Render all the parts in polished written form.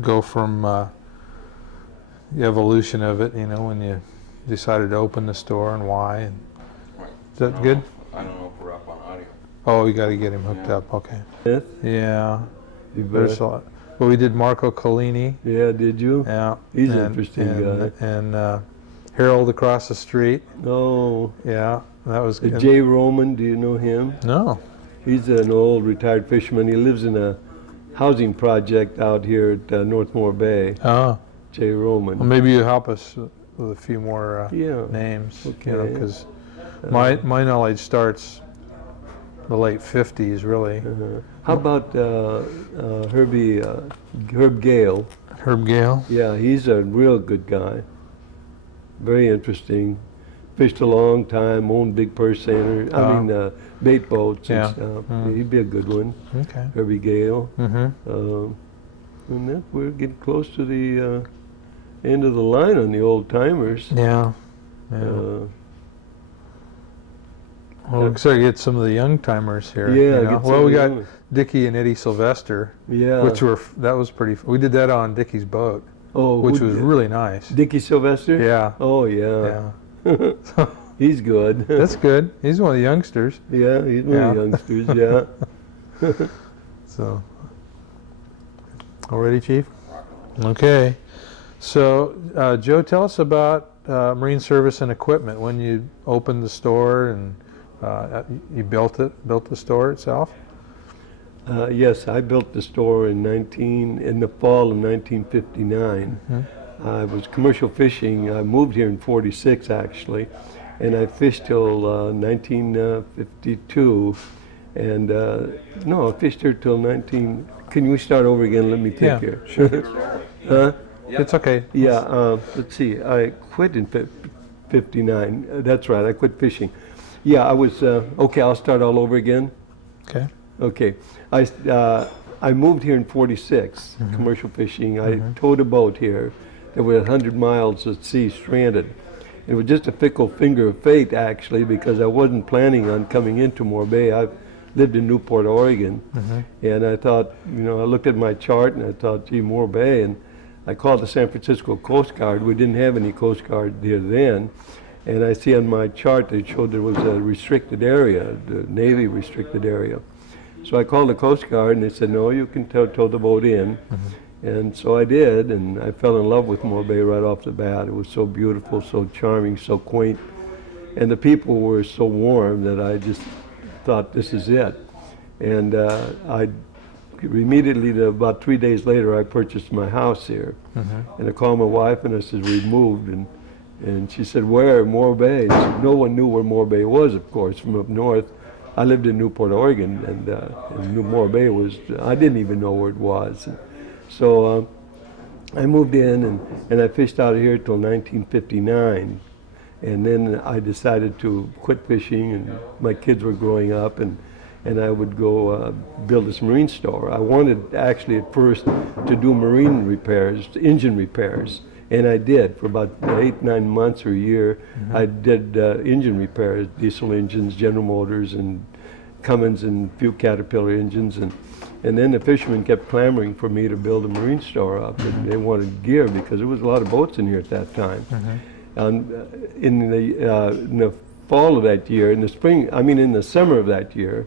go from the evolution of it, when you decided to open the store and why. And Right. is that good? I don't know if we're up on audio. Oh, you got to get him hooked up. Okay. Yeah. You There's bet. a lot. Well, we did Marco Collini. Yeah, did you? Yeah. He's an interesting guy. And Harold across the street. Oh, Yeah, that was good. Jay Roman, do you know him? No. He's an old retired fisherman. He lives in a housing project out here at North Moore Bay. Oh. Jay Roman. Well, maybe you help us with a few more Yeah. names. Okay. Because my knowledge starts the late 50s, really. How about Herb Gale? Herb Gale. Yeah, he's a real good guy. Very interesting. Fished a long time, owned big purse seiner. Bait boats and stuff. He'd be a good one. Okay. Herbie Gale. Mm-hmm. And then we're getting close to the end of the line on the old timers. Yeah. Well, we started to get some of the young timers here. Yeah. get Well, we got some- Dickie and Eddie Sylvester, Yeah. that was pretty. We did that on Dickie's boat, Oh, which who was did- really nice. Dickie Sylvester. Yeah. Oh yeah. Yeah. He's good. That's good. He's one of the youngsters. Yeah, he's one of the youngsters. Yeah. So, all ready, Chief? Okay. So, Joe, tell us about Marine Service and Equipment. When you opened the store and you built the store itself. Yes, I built the store in the fall of 1959. Mm-hmm. I was commercial fishing. I moved here in '46 actually, and I fished till 1952. And no, I fished here till 19. Can we start over again? Let me think Yeah, here. sure. Huh? It's okay. Yeah. Let's see. I quit in '59. That's right. I quit fishing. Yeah, I was okay. I'll start all over again. Okay. Okay, I moved here in '46, commercial fishing. I towed a boat here that was 100 miles at sea stranded. It was just a fickle finger of fate, actually, because I wasn't planning on coming into Moore Bay. I've lived in Newport, Oregon, and I thought, I looked at my chart and I thought, gee, Moore Bay, and I called the San Francisco Coast Guard. We didn't have any Coast Guard here then. And I see on my chart that showed there was a restricted area, the Navy restricted area. So I called the Coast Guard and they said, no, you can tow the boat in. And so I did, and I fell in love with Moore Bay right off the bat. It was so beautiful, so charming, so quaint. And the people were so warm that I just thought, this is it. And I immediately, about 3 days later, I purchased my house here. And I called my wife and I said, we moved. And she said, where? Moore Bay. No one knew where Moore Bay was, of course, from up north. I lived in Newport, Oregon, and Moore Bay was, I didn't even know where it was. So I moved in and I fished out of here till 1959. And then I decided to quit fishing, and my kids were growing up, and I would go build this marine store. I wanted actually at first to do marine repairs, engine repairs. And I did for about 8-9 months or a year. I did engine repairs, diesel engines, General Motors, and Cummins, and a few Caterpillar engines. And then the fishermen kept clamoring for me to build a marine store up, and they wanted gear because there was a lot of boats in here at that time. And in the fall of that year, in the summer of that year,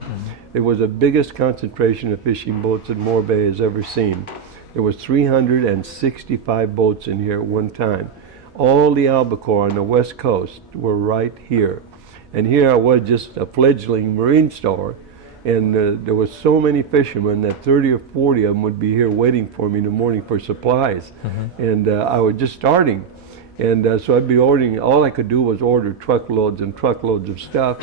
it was the biggest concentration of fishing boats that Moore Bay has ever seen. There was 365 boats in here at one time. All the albacore on the west coast were right here. And here I was, just a fledgling marine store, and there was so many fishermen that 30 or 40 of them would be here waiting for me in the morning for supplies. And I was just starting. And so I'd be ordering, all I could do was order truckloads and truckloads of stuff.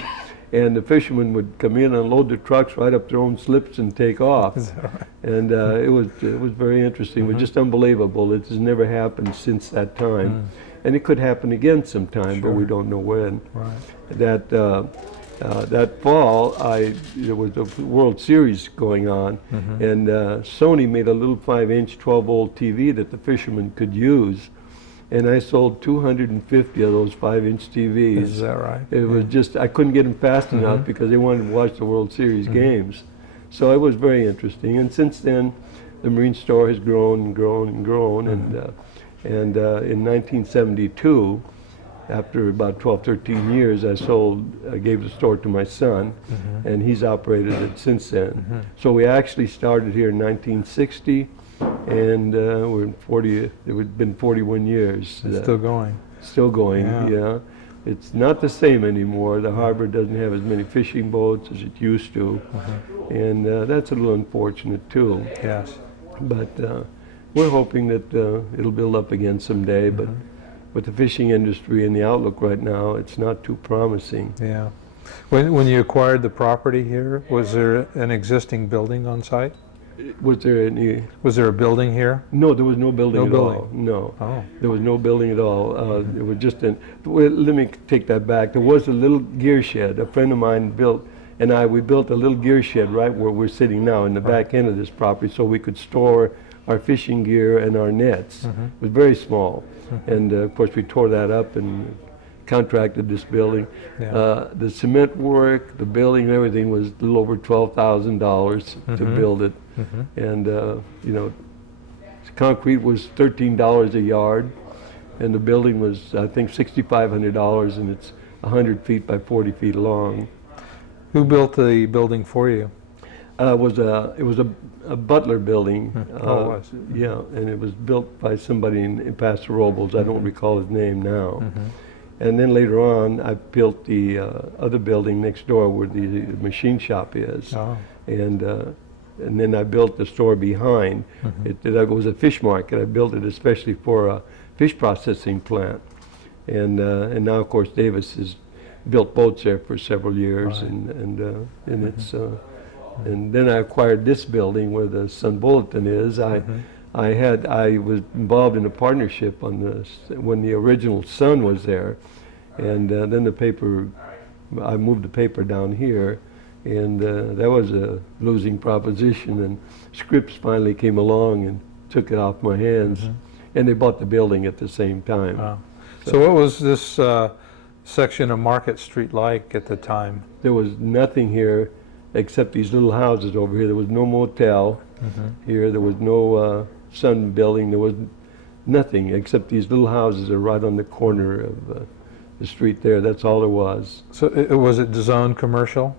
And the fishermen would come in and load the trucks right up their own slips and take off. Is that right? And it was very interesting. It was just unbelievable. It has never happened since that time. And it could happen again sometime, but we don't know when. Right. That fall, there was a World Series going on, and Sony made a little 5-inch 12-volt TV that the fishermen could use. And I sold 250 of those 5-inch TVs. Is that right? It was just, I couldn't get them fast enough because they wanted to watch the World Series games. So it was very interesting. And since then, the marine store has grown and grown and grown, and in 1972, after about 12, 13 years, I gave the store to my son, and he's operated it since then. So we actually started here in 1960, and we're in 40. It's been 41 years. It's still going. Still going, Yeah. yeah. It's not the same anymore. The harbor doesn't have as many fishing boats as it used to, and that's a little unfortunate too. Yes. But we're hoping that it'll build up again someday. But with the fishing industry and the outlook right now, it's not too promising. Yeah. When you acquired the property here, was there an existing building on site? Was there any? Was there a building here? No, there was no building No at building. all. No, Oh. there was no building at all. It was just well, let me take that back. There was a little gear shed. A friend of mine built, and we built a little gear shed right where we're sitting now in the back end of this property, so we could store our fishing gear and our nets. It was very small, and of course we tore that up and contracted this building. Yeah. The cement work, the building, and everything was a little over $12,000 to build it, and you know, concrete was $13 a yard, and the building was, I think, $6,500, and it's 100 feet by 40 feet long. Who built the building for you? It was a butler building. Oh, it was. Yeah, and it was built by somebody in Paso Robles. I don't recall his name now. And then later on, I built the other building next door where the machine shop is. Oh. And then I built the store behind. It was a fish market. I built it especially for a fish processing plant. And now, of course, Davis has built boats there for several years, Right. and it's. And then I acquired this building where the Sun Bulletin is. I was involved in a partnership on this when the original Sun was there, and then the paper. I moved the paper down here, and that was a losing proposition. And Scripps finally came along and took it off my hands, and they bought the building at the same time. Wow. So what was this section of Market Street like at the time? There was nothing here except these little houses over here. There was no motel here. There was no Sun building. There was nothing except these little houses that are right on the corner of the street there. That's all there was. So was it zoned commercial?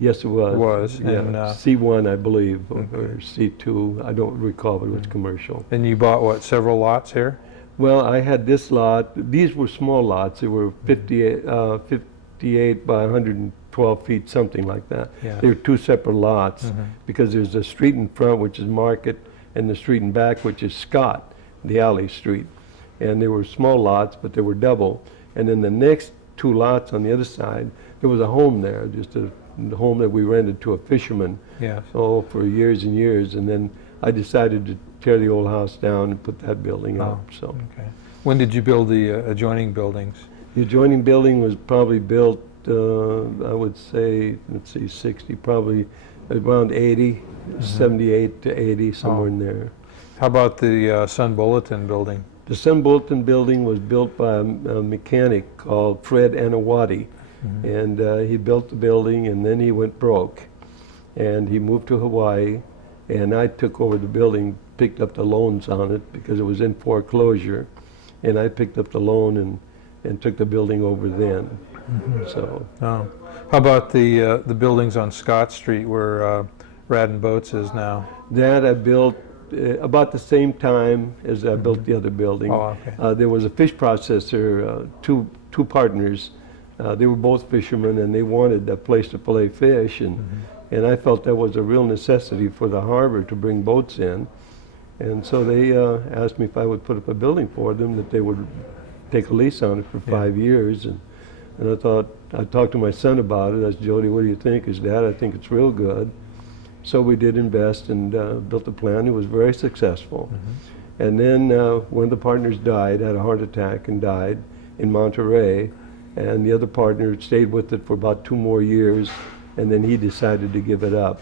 Yes, it was. It was, Yeah. and, C1, I believe, or Okay. C2. I don't recall, but it was commercial. And you bought, what, several lots here? Well, I had this lot. These were small lots. They were 58 by 112 feet, something like that. Yeah. They were two separate lots because there's a street in front, which is Market, and the street in back, which is Scott, the alley street. And they were small lots, but they were double. And then the next two lots on the other side, there was a home there, just a home that we rented to a fisherman. Yes. Oh, for years and years. And then I decided to tear the old house down and put that building up. So Okay. When did you build the adjoining buildings? the adjoining building was probably built, I would say, let's see, 60, probably around 80, 78 to 80, somewhere in there. How about the Sun Bulletin building? The Sun Bolton building was built by a mechanic called Fred Anawati, and he built the building, and then he went broke, and he moved to Hawaii, and I took over the building, picked up the loans on it because it was in foreclosure, and I picked up the loan and took the building over then. So Oh. How about the buildings on Scott Street where Radden Boats is now? that I built about the same time as I built the other building. Oh, okay. There was a fish processor, two partners. They were both fishermen, and they wanted a place to fillet fish, and I felt that was a real necessity for the harbor to bring boats in. And so they asked me if I would put up a building for them, that they would take a lease on it for 5 years. And I thought, I talked to my son about it. I said, Jody, what do you think? His dad, I think it's real good. So we did invest and built a plan. It was very successful. And then one of the partners died, had a heart attack and died in Monterey. And the other partner stayed with it for about 2 more years, and then he decided to give it up.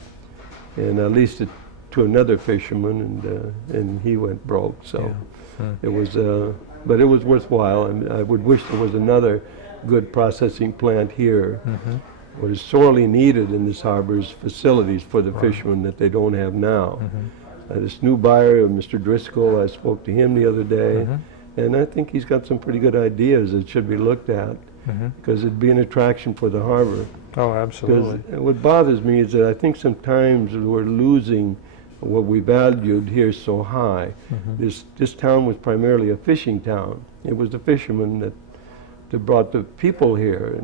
And I leased it to another fisherman, and he went broke. So it was, but it was worthwhile. And I would wish there was another good processing plant here. What is sorely needed in this harbor is facilities for the fishermen that they don't have now. this new buyer, Mr. Driscoll, I spoke to him the other day, Mm-hmm. and I think he's got some pretty good ideas that should be looked at, Mm-hmm. because it'd be an attraction for the harbor. Oh, 'Cause absolutely. what bothers me is that I think sometimes we're losing what we valued here so high. Mm-hmm. This town was primarily a fishing town. It was the fishermen that brought the people here,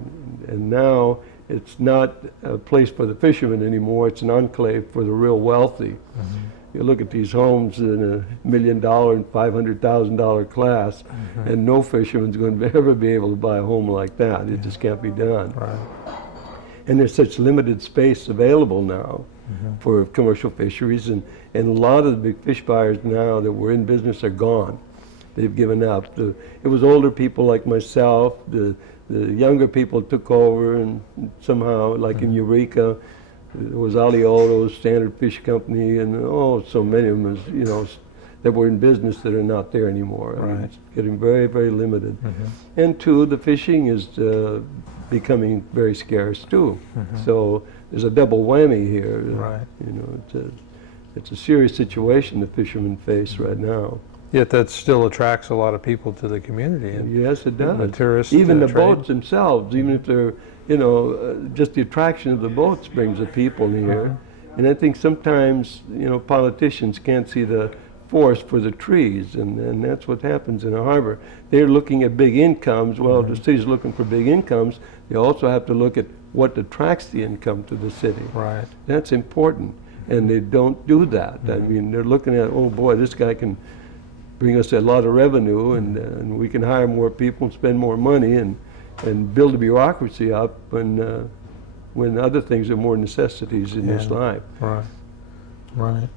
and now it's not a place for the fishermen anymore. It's an enclave for the real wealthy. Mm-hmm. You look at these homes in $1 million and $500,000 class, Mm-hmm. and no fisherman's going to ever be able to buy a home like that. It just can't be done. Right. And there's such limited space available now Mm-hmm. for commercial fisheries, and a lot of the big fish buyers now that were in business are gone. They've given up. It was older people like myself. The younger people took over, and somehow, like in Eureka, there was Alioto's Standard Fish Company, and so many of them, that were in business that are not there anymore. I mean, Right. it's getting very, very limited. Mm-hmm. And two, the fishing is becoming very scarce too. Mhm. So there's a double whammy here. Right. It's a serious situation the fishermen face right now. Yet that still attracts a lot of people to the community. And Yes, it does. the tourist Even the trade. boats themselves, even if they're, just the attraction of the boats brings the people here. And I think sometimes, politicians can't see the forest for the trees, and that's what happens in a harbor. They're looking at big incomes. Well, the city's looking for big incomes. They also have to look at what attracts the income to the city. Right. That's important, and they don't do that. I mean, they're looking at, oh boy, this guy can bring us a lot of revenue, and we can hire more people and spend more money and build the bureaucracy up when other things are more necessities in this Yeah. life. Right. Right.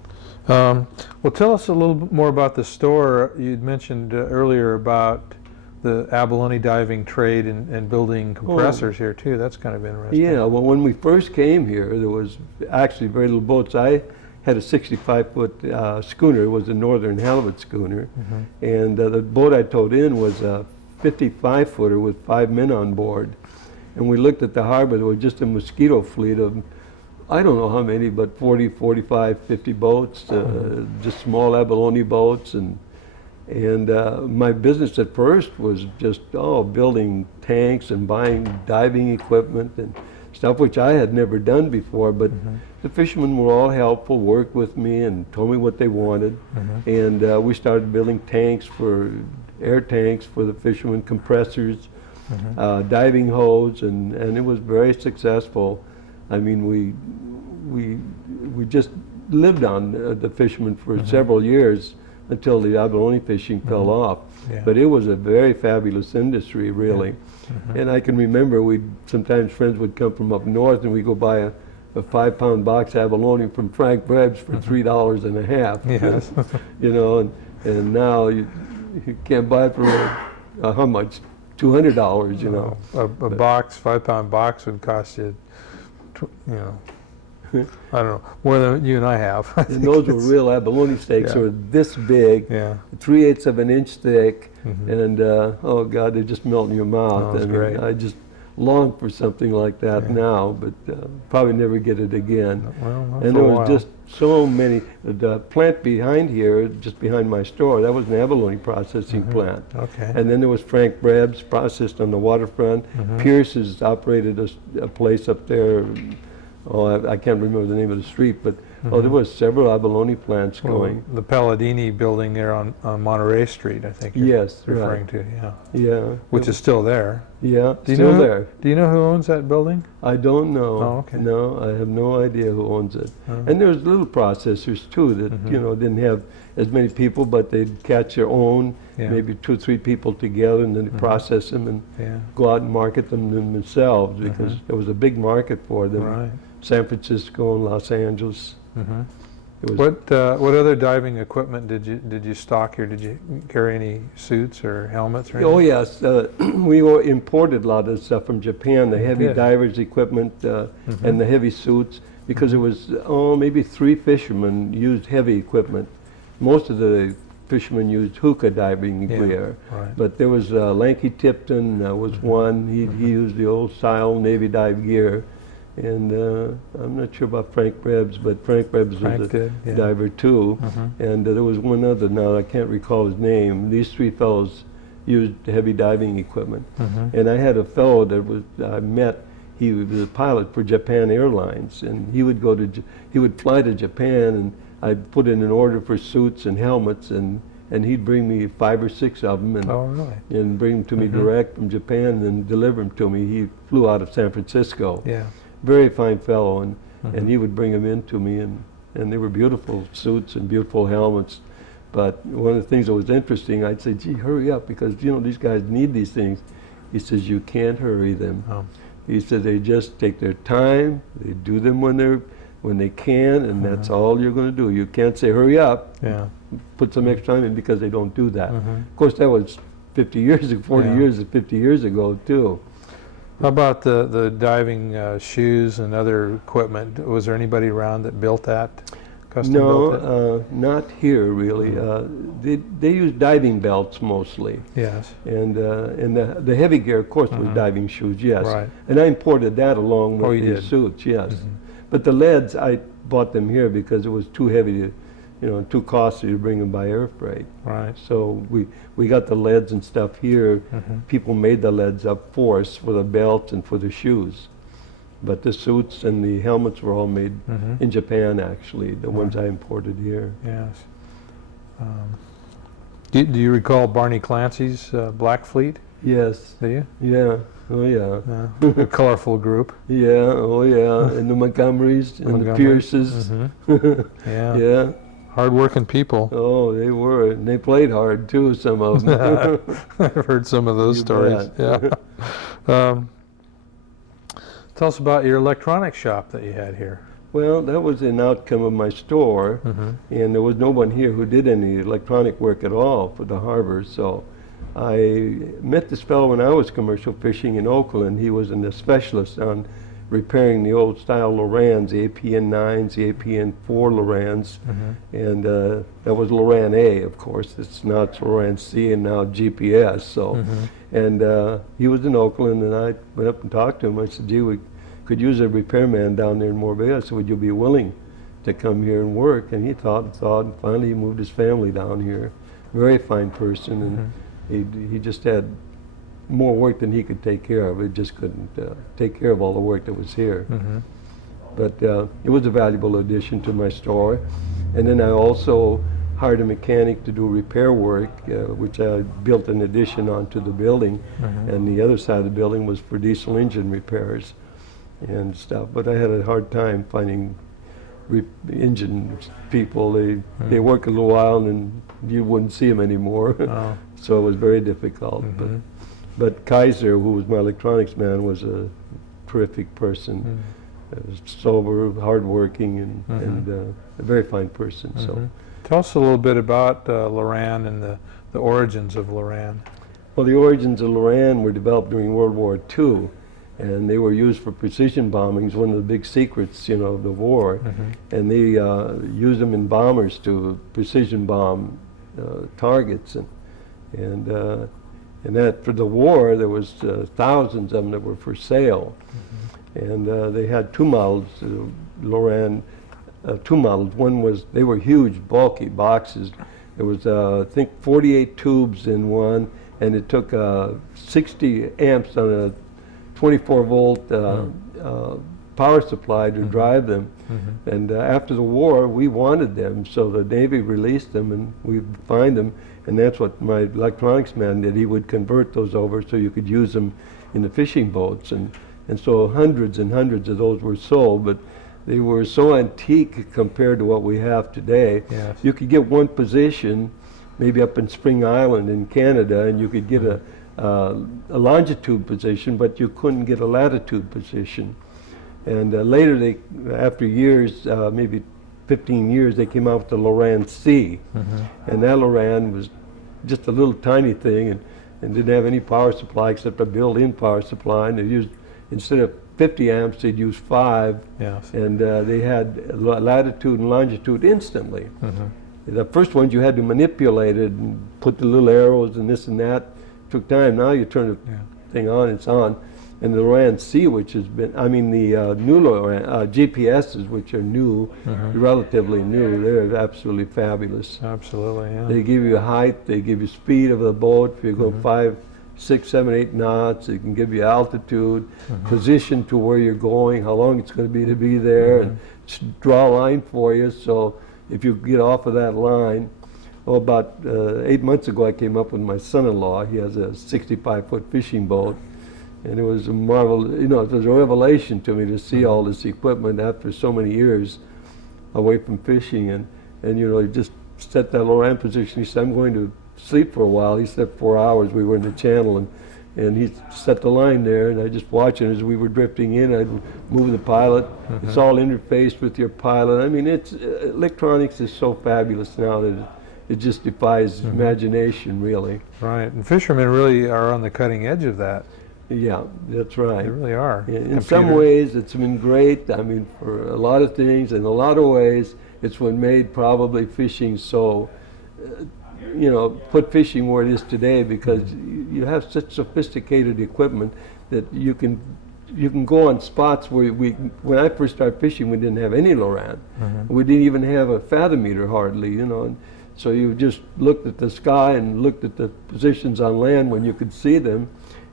Well, tell us a little bit more about the store. You'd mentioned earlier about the abalone diving trade and building compressors here too. That's kind of interesting. Yeah, well, when we first came here, there was actually very little boats. I had a 65-foot schooner. It was a northern halibut schooner. And the boat I towed in was a 55-footer with 5 men on board. And we looked at the harbor. There was just a mosquito fleet of, I don't know how many, but 40, 45, 50 boats, just small abalone boats. And my business at first was just building tanks and buying diving equipment and stuff which I had never done before. But the fishermen were all helpful, worked with me, and told me what they wanted. And we started building air tanks for the fishermen, compressors, diving hose, and it was very successful. I mean, we just lived on the fishermen for several years, until the abalone fishing fell off. Yeah. But it was a very fabulous industry, really. And I can remember sometimes friends would come from up north, and we'd go buy a 5-pound box abalone from Frank Brebb's for $3 and a half. Yes. And now you can't buy it for how much? $200, A box, 5-pound box would cost you, I don't know, more than you and I have. And those were real abalone steaks. Yeah. They were this big, Yeah. 3/8 of an inch thick, and oh God, they just melt in your mouth. that's great. I just long for something like that now, but probably never get it again. Well, not And for there a was while. just so many. The plant behind here, just behind my store, that was an abalone processing plant. Okay. And then there was Frank Brebb's, processed on the waterfront. Pierce's operated a place up there. I can't remember the name of the street, but there was several abalone plants going. The Palladini building there on Monterey Street, I think you're Yes, referring right. to, yeah. Yeah. Which is still there. Yeah, Do you still know there. Do you know who owns that building? I don't know. Oh, okay. No, I have no idea who owns it. Oh. And there's little processors too that didn't have as many people, but they'd catch their own, Yeah. maybe 2 or 3 people together, and then they process them and Yeah. go out and market them themselves, because there was a big market for them. Right. San Francisco and Los Angeles. Mhm. It was What other diving equipment did you stock here? Did you carry any suits or helmets or anything? Oh yes, we imported a lot of stuff from Japan, the heavy did? divers equipment and the heavy suits, because it was maybe 3 fishermen used heavy equipment. Most of the fishermen used hookah diving gear, right. but there was Lanky Tipton was one. He used the old style Navy dive gear, And I'm not sure about Frank Rebs, but Frank Rebs Frank was a did, yeah. diver too. Mhm. And there was one other, now I can't recall his name. These three fellows used heavy diving equipment. Mhm. And I had a fellow that I met, he was a pilot for Japan Airlines, and he would he would fly to Japan, and I'd put in an order for suits and helmets, and he'd bring me 5 or 6 of them, Oh, really? and bring them to me Mhm. direct from Japan, and then deliver them to me. He flew out of San Francisco. Yeah. Very fine fellow, and Mhm. he would bring them in to me, and they were beautiful suits and beautiful helmets. But one of the things that was interesting, I'd say, gee, hurry up, because these guys need these things. He says, you can't hurry them. Oh. He said they just take their time, they do them when they can, and that's all you're going to do. You can't say hurry up, Yeah. put some extra time in, because they don't do that. Mhm. Of course, that was 50 years ago, 40 Yeah. years, 50 years ago too. How about the diving shoes and other equipment? Was there anybody around that built that? Custom built it? No, not here really. They use diving belts mostly, Yes. and the heavy gear, of course, was diving shoes. Yes, Right. and I imported that along with Oh, you the did? suits. Yes, but the leads I bought them here because it was too heavy to, too costly to bring them by air freight. Right. So we got the leads and stuff here. Mhm. People made the leads up for us for the belts and for the shoes. But the suits and the helmets were all made Mhm. in Japan, actually, the ones I imported here. Yes. Do you recall Barney Clancy's Black Fleet? Yes, Do you? yeah, oh yeah. A colorful group. Yeah, oh yeah, and the Montgomerys and the Montgomery. Pierces. Mhm. Yeah. Yeah, Hard-working people. oh, they were, and they played hard too, some of them. I've heard some of those You stories. bet. Yeah. Tell us about your electronics shop that you had here. Well, that was an outcome of my store, Mhm. and there was no one here who did any electronic work at all for the harbor, so I met this fellow when I was commercial fishing in Oakland. He was a specialist on repairing the old style Lorans, the APN 9s, the APN 4 Lorans, and that was Loran A, of course. It's Loran C and now GPS. So, and he was in Oakland, and I went up and talked to him. I said, "Gee, we could use a repairman down there in Morro." I said, "Would you be willing to come here and work?" And he thought, and finally he moved his family down here. Very fine person, and he just had more work than he could take care of. He just couldn't take care of all the work that was here. But it was a valuable addition to my store. And then I also hired a mechanic to do repair work, which I built an addition onto the building. And the other side of the building was for diesel engine repairs and stuff. But I had a hard time finding engine people. They work a little while and then you wouldn't see them anymore. Oh. So it was very difficult. But Kaiser, who was my electronics man, was a terrific person. Sober, hardworking, and a very fine person. So, Tell us a little bit about Loran and the origins of Loran. well, the origins of Loran were developed during World War II, and they were used for precision bombings. One of the big secrets, of the war, and they used them in bombers to precision bomb targets, and that for the war there was thousands of them that were for sale, and they had two models, Loran. Two models. One was, they were huge, bulky boxes. There was, I think, 48 tubes in one, and it took 60 amps on a 24-volt power supply to drive them. And after the war, we wanted them, so the Navy released them, and we find them, and that's what my electronics man did. He would convert those over so you could use them in the fishing boats, and so hundreds and hundreds of those were sold, but they were so antique compared to what we have today. Yes. You could get one position, maybe up in Spring Island in Canada, and you could get a longitude position, but you couldn't get a latitude position. And later, after years, maybe 15 years, they came out with the Loran C. And that Loran was just a little tiny thing and didn't have any power supply except a built-in power supply. And they used, instead of 50 amps, they'd use 5. Yes. And they had latitude and longitude instantly. The first ones you had to manipulate it and put the little arrows and this and that. It took time. Now you turn the thing on, it's on. And the Loran C, which has been, I mean the new Loran, GPSs, which are new, relatively new, they're absolutely fabulous. Absolutely, yeah. They give you height, they give you speed of the boat. If you go 5, 6, 7, 8 knots, it can give you altitude, position to where you're going, how long it's going to be there, and draw a line for you. So if you get off of that line, about 8 months ago I came up with my son-in-law. He has a 65-foot fishing boat. And it was a marvel, you know, it was a revelation to me to see all this equipment after so many years away from fishing. And you know, he just set that Loran position. He said, I'm going to sleep for a while. He slept 4 hours. We were in the channel, and he set the line there, and I just watched it as we were drifting in. I'd move the pilot. It's all interfaced with your pilot. I mean, it's electronics is so fabulous now that it just defies imagination, really. Right, and fishermen really are on the cutting edge of that. Yeah, that's right. They really are. In some ways, it's been great. I mean, for a lot of things, in a lot of ways, it's what made probably fishing so, you know, put fishing where it is today, because you have such sophisticated equipment that you can go on spots where when I first started fishing, we didn't have any Loran. We didn't even have a fathometer hardly, you know. And so you just looked at the sky and looked at the positions on land when you could see them,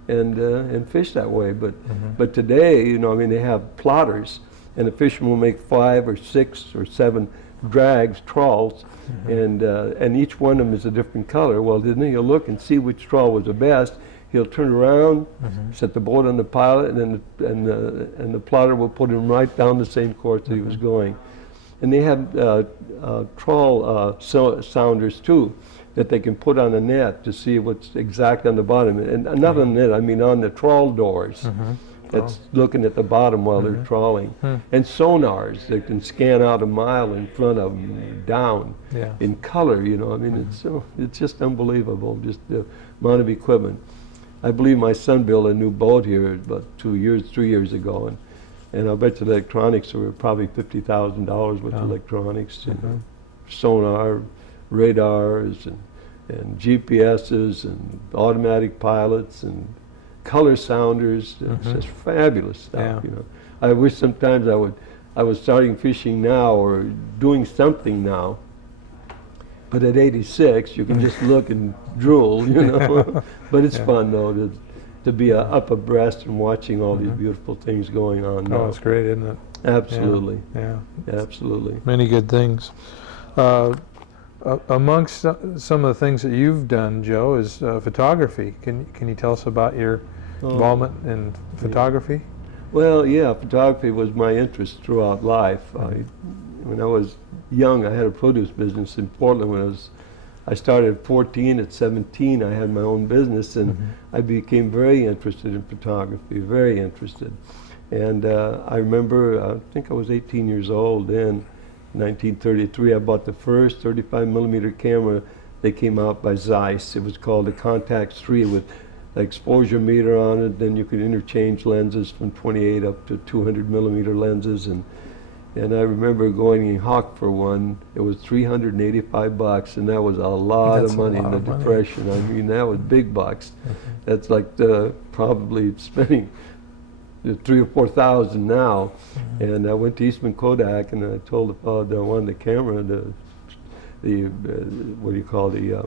and fish that way. But today, you know, I mean, they have plotters, and the fishermen will make 5 or 6 or 7 drags, trawls, and each one of them is a different color. Well, then he'll look and see which trawl was the best. He'll turn around, set the boat on the pilot, and then the plotter will put him right down the same course that he was going. And they have trawl sounders too, that they can put on a net to see what's exact on the bottom. And not on the net, I mean on the trawl doors. That's looking at the bottom while they're trawling. And sonars that can scan out a mile in front of them, down, in color, you know. I mean, it's just unbelievable, just the amount of equipment. I believe my son built a new boat here about 3 years ago, and I'll bet the electronics were probably $50,000 with electronics, and sonar, radars, and GPSs, and automatic pilots, and color sounders. It's just fabulous stuff, you know. I wish sometimes I was starting fishing now or doing something now, but at 86 you can just look and drool, you know. But it's fun though to be up abreast and watching all these beautiful things going on now. Oh, it's great, isn't it? Absolutely. Yeah. Absolutely. Many good things. Amongst some of the things that you've done, Joe, is photography. Can you tell us about your involvement in photography? Well, yeah, photography was my interest throughout life. When I was young, I had a produce business in Portland. I started at 14. At 17, I had my own business, and I became very interested in photography, very interested. And I remember, I think I was 18 years old then. 1933, I bought the first 35 millimeter camera that came out by Zeiss. It was called the Contax 3 with an exposure meter on it. Then you could interchange lenses from 28 up to 200 millimeter lenses. And I remember going in Hawk for one. It was $385, and that was a lot of money in the Depression. I mean, that was big bucks. That's like probably spending $3,000 or $4,000 now. And I went to Eastman Kodak, and I told the fellow that I wanted the camera, the what do you call the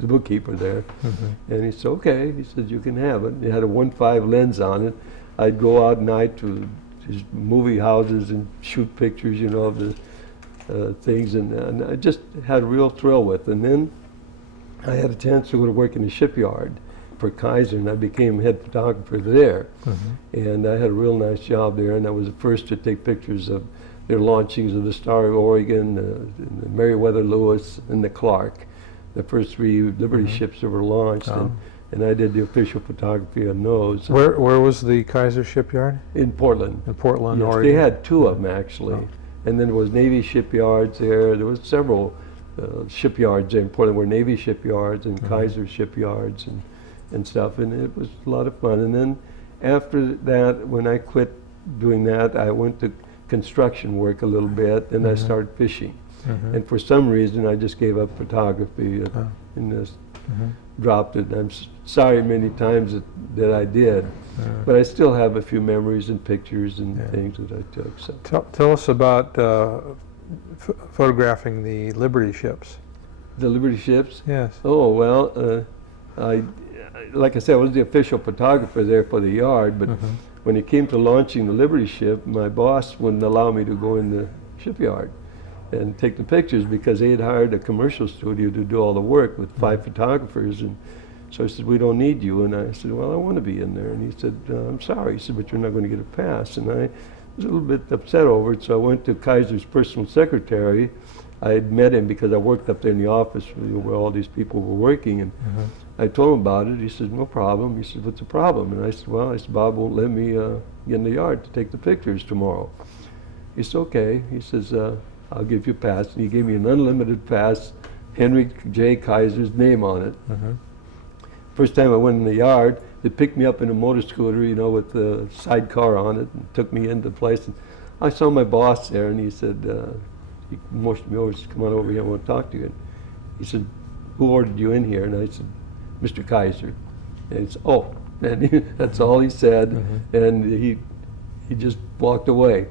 bookkeeper there, and he said, okay. He said, you can have it. It had a 1.5 lens on it. I'd go out at night to these movie houses and shoot pictures, you know, of the things, and I just had a real thrill with it. And then I had a chance to go to work in a shipyard for Kaiser, and I became head photographer there. And I had a real nice job there, and I was the first to take pictures of their launchings of the Star of Oregon, the Meriwether Lewis, and the Clark, the first 3 Liberty ships that were launched. And I did the official photography on those. Where was the Kaiser shipyard? In Portland. In Portland, yes, Oregon? They had 2 of them actually. And then there was Navy shipyards there. There was several shipyards there in Portland were Navy shipyards and Kaiser shipyards and stuff, and it was a lot of fun. And then after that, when I quit doing that, I went to construction work a little bit, and I started fishing. And for some reason, I just gave up photography in the dropped it. I'm sorry many times that I did, but I still have a few memories and pictures and things that I took. So Tell us about photographing the Liberty ships. the Liberty ships. Yes. Oh well, like I said, I was the official photographer there for the yard, but when it came to launching the Liberty ship, my boss wouldn't allow me to go in the shipyard and take the pictures because they had hired a commercial studio to do all the work with 5 photographers. And so I said, we don't need you. And I said, well, I want to be in there. And he said, I'm sorry. He said, but you're not going to get a pass. And I was a little bit upset over it. So I went to Kaiser's personal secretary. I had met him because I worked up there in the office where all these people were working. And I told him about it. He said, no problem. He said, what's the problem? And I said, well, Bob won't let me get in the yard to take the pictures tomorrow. He said, okay. He says, I'll give you a pass. And he gave me an unlimited pass, Henry J. Kaiser's name on it. First time I went in the yard, they picked me up in a motor scooter, you know, with the sidecar on it, and took me into the place. And I saw my boss there, and he said, he motioned me over, he said, come on over here, I want to talk to you. And he said, who ordered you in here? And I said, Mr. Kaiser. And he said, oh, and that's all he said, and he just walked away.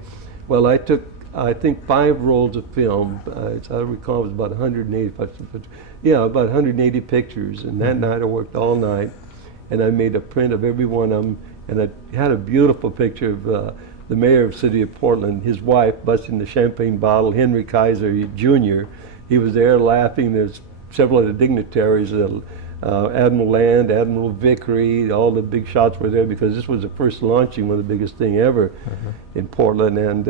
Well, I took, I think, 5 rolls of film. As I recall, it was about 180, about 180 pictures. And that night I worked all night, and I made a print of every one of them. And I had a beautiful picture of the mayor of the city of Portland, his wife busting the champagne bottle, Henry Kaiser Jr. He was there laughing. There's several of the dignitaries, Admiral Land, Admiral Vickery, all the big shots were there because this was the first launching, one of the biggest thing ever in Portland. And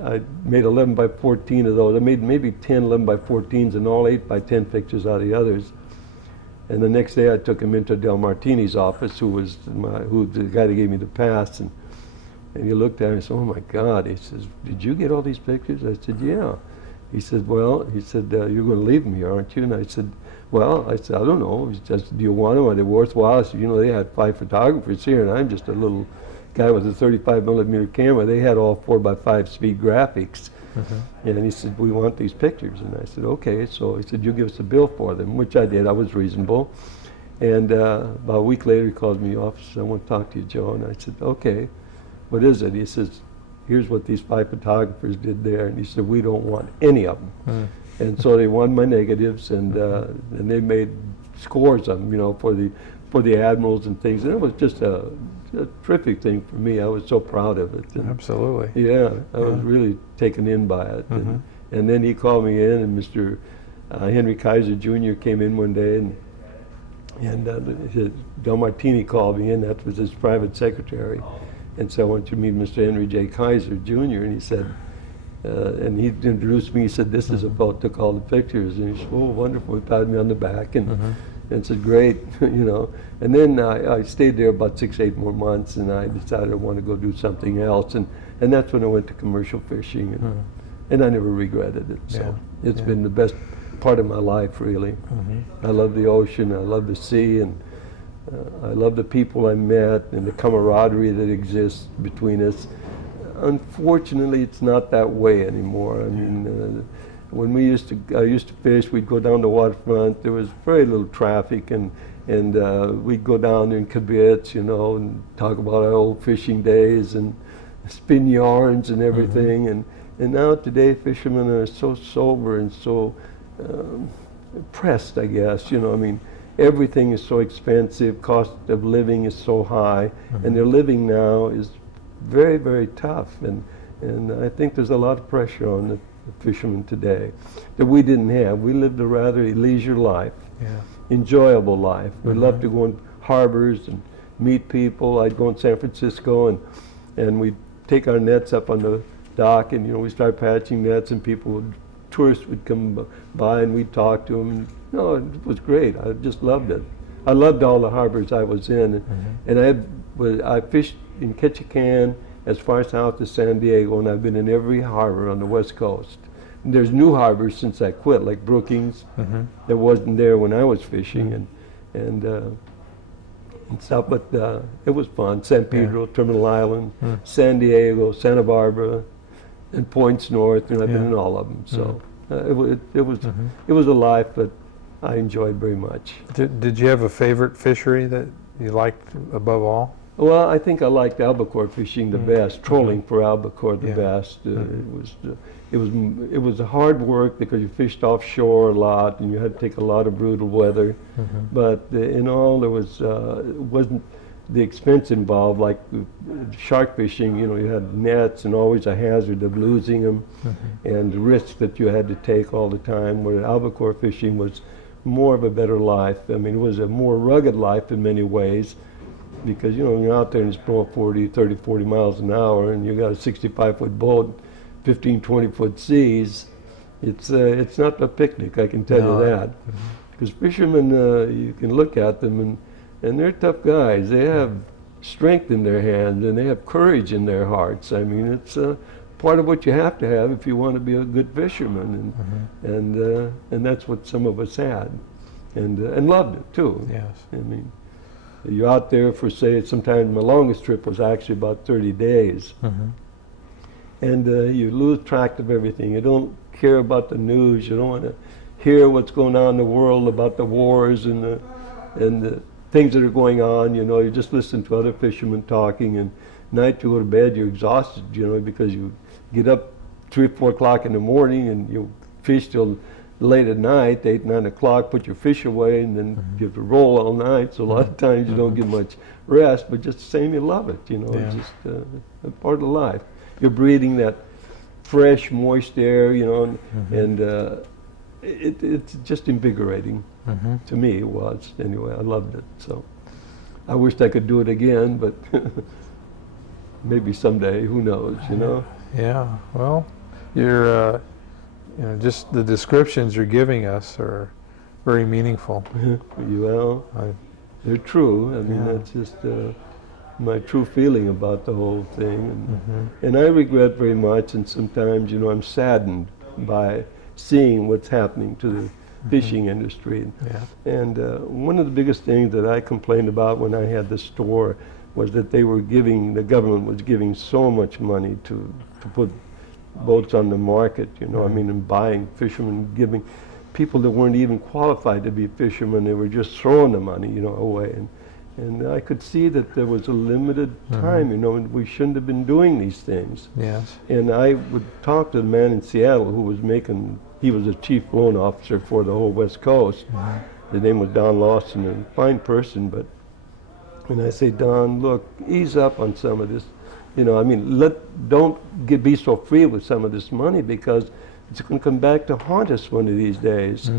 I made 11 by 14 of those. I made maybe 10 11 by 14s and all 8 by 10 pictures out of the others. And the next day I took him into Del Martini's office, who was the guy that gave me the pass. And he looked at me and said, oh my God. He says, did you get all these pictures? I said, yeah. He said, well, you're going to leave me, aren't you? And I said, well, I said, I don't know. He says, do you want them? Are they worthwhile? I said, you know, they had 5 photographers here, and I'm just a little guy with a 35 millimeter camera. They had all 4 by 5 speed graphics. And he said, we want these pictures. And I said, okay. So he said, you give us a bill for them, which I did. I was reasonable. And about a week later, he called me off. He said, I want to talk to you, Joe. And I said, okay. What is it? He says, here's what these 5 photographers did there. And he said, we don't want any of them. And so they won my negatives, and they made scores of them, you know, for the admirals and things. And it was just a terrific thing for me. I was so proud of it. And Absolutely. yeah, I was really taken in by it. And then he called me in, and Mr. Henry Kaiser Jr. came in one day, and Del Martini called me in. That was his private secretary, and said, I want you to meet Mr. Henry J. Kaiser Jr. And he said, and he introduced me. He said, this is about, took all the pictures. And he said, oh, wonderful. He patted me on the back and said, great, you know. And then I stayed there about 6, 8 more months, and I decided I want to go do something else. And that's when I went to commercial fishing, and I never regretted it. So it's been the best part of my life, really. I love the ocean, I love the sea, and I love the people I met and the camaraderie that exists between us. Unfortunately, it's not that way anymore. I mean, when I used to fish, we'd go down the waterfront. There was very little traffic, and we'd go down in kibitz, you know, and talk about our old fishing days and spin yarns and everything. And now today, fishermen are so sober and so pressed, I guess. You know, I mean, everything is so expensive. Cost of living is so high, and their living now is very, very tough, and I think there's a lot of pressure on the fishermen today that we didn't have. We lived a rather leisure life, enjoyable life. We loved to go in harbors and meet people. I'd go in San Francisco, and we'd take our nets up on the dock, and you know, we start patching nets, and tourists would come by, and we'd talk to them. And, no, it was great. I just loved it. I loved all the harbors I was in, and I fished in Ketchikan as far south as San Diego, and I've been in every harbor on the West Coast. And there's new harbors since I quit, like Brookings, that wasn't there when I was fishing, and stuff. But it was fun. San Pedro, Terminal Island, San Diego, Santa Barbara, and points north. And I've been in all of them. So it was a life, but I enjoyed very much. Did you have a favorite fishery that you liked above all? Well, I think I liked albacore fishing the best, trolling for albacore the Yeah. best. It was hard work because you fished offshore a lot and you had to take a lot of brutal weather. But in all, there was it wasn't the expense involved like shark fishing. You know, you had nets and always a hazard of losing them, and the risks that you had to take all the time. Where albacore fishing was more of a better life. I mean, it was a more rugged life in many ways. Because, you know, you're out there and it's blowing 40 miles an hour and you got a 65-foot boat, 15, 20-foot seas, it's not a picnic, I can tell you that. Because fishermen, you can look at them and they're tough guys. They have strength in their hands and they have courage in their hearts. I mean, it's part of what you have to have if you want to be a good fisherman. And that's what some of us had. And loved it, too. Yes. I mean, you're out there for, say, sometimes my longest trip was actually about 30 days. And you lose track of everything. You don't care about the news. You don't want to hear what's going on in the world about the wars and the things that are going on. You know, you just listen to other fishermen talking. And night you go to bed, you're exhausted, you know, because you get up 3 or 4 o'clock in the morning and you fish till late at night, 8, 9 o'clock, put your fish away, and then you have to roll all night. So a lot of times you don't get much rest, but just the same, you love it. You know, it's just a part of life. You're breathing that fresh, moist air. You know, and it's just invigorating. To me, it was anyway. I loved it. So I wished I could do it again, but maybe someday. Who knows? You know. Yeah. Well, you're. You know, just the descriptions you're giving us are very meaningful. Well, they're true. I mean, that's just my true feeling about the whole thing. And I regret very much, and sometimes, you know, I'm saddened by seeing what's happening to the fishing industry. And one of the biggest things that I complained about when I had the store was that the government was giving so much money to put boats on the market, you know, I mean, and buying fishermen, giving people that weren't even qualified to be fishermen, they were just throwing the money, you know, away. And I could see that there was a limited time, you know, and we shouldn't have been doing these things. Yes. And I would talk to the man in Seattle who was he was a chief loan officer for the whole West Coast. His name was Don Lawson, a fine person, and I say, Don, look, ease up on some of this. You know, I mean, don't be so free with some of this money because it's going to come back to haunt us one of these days.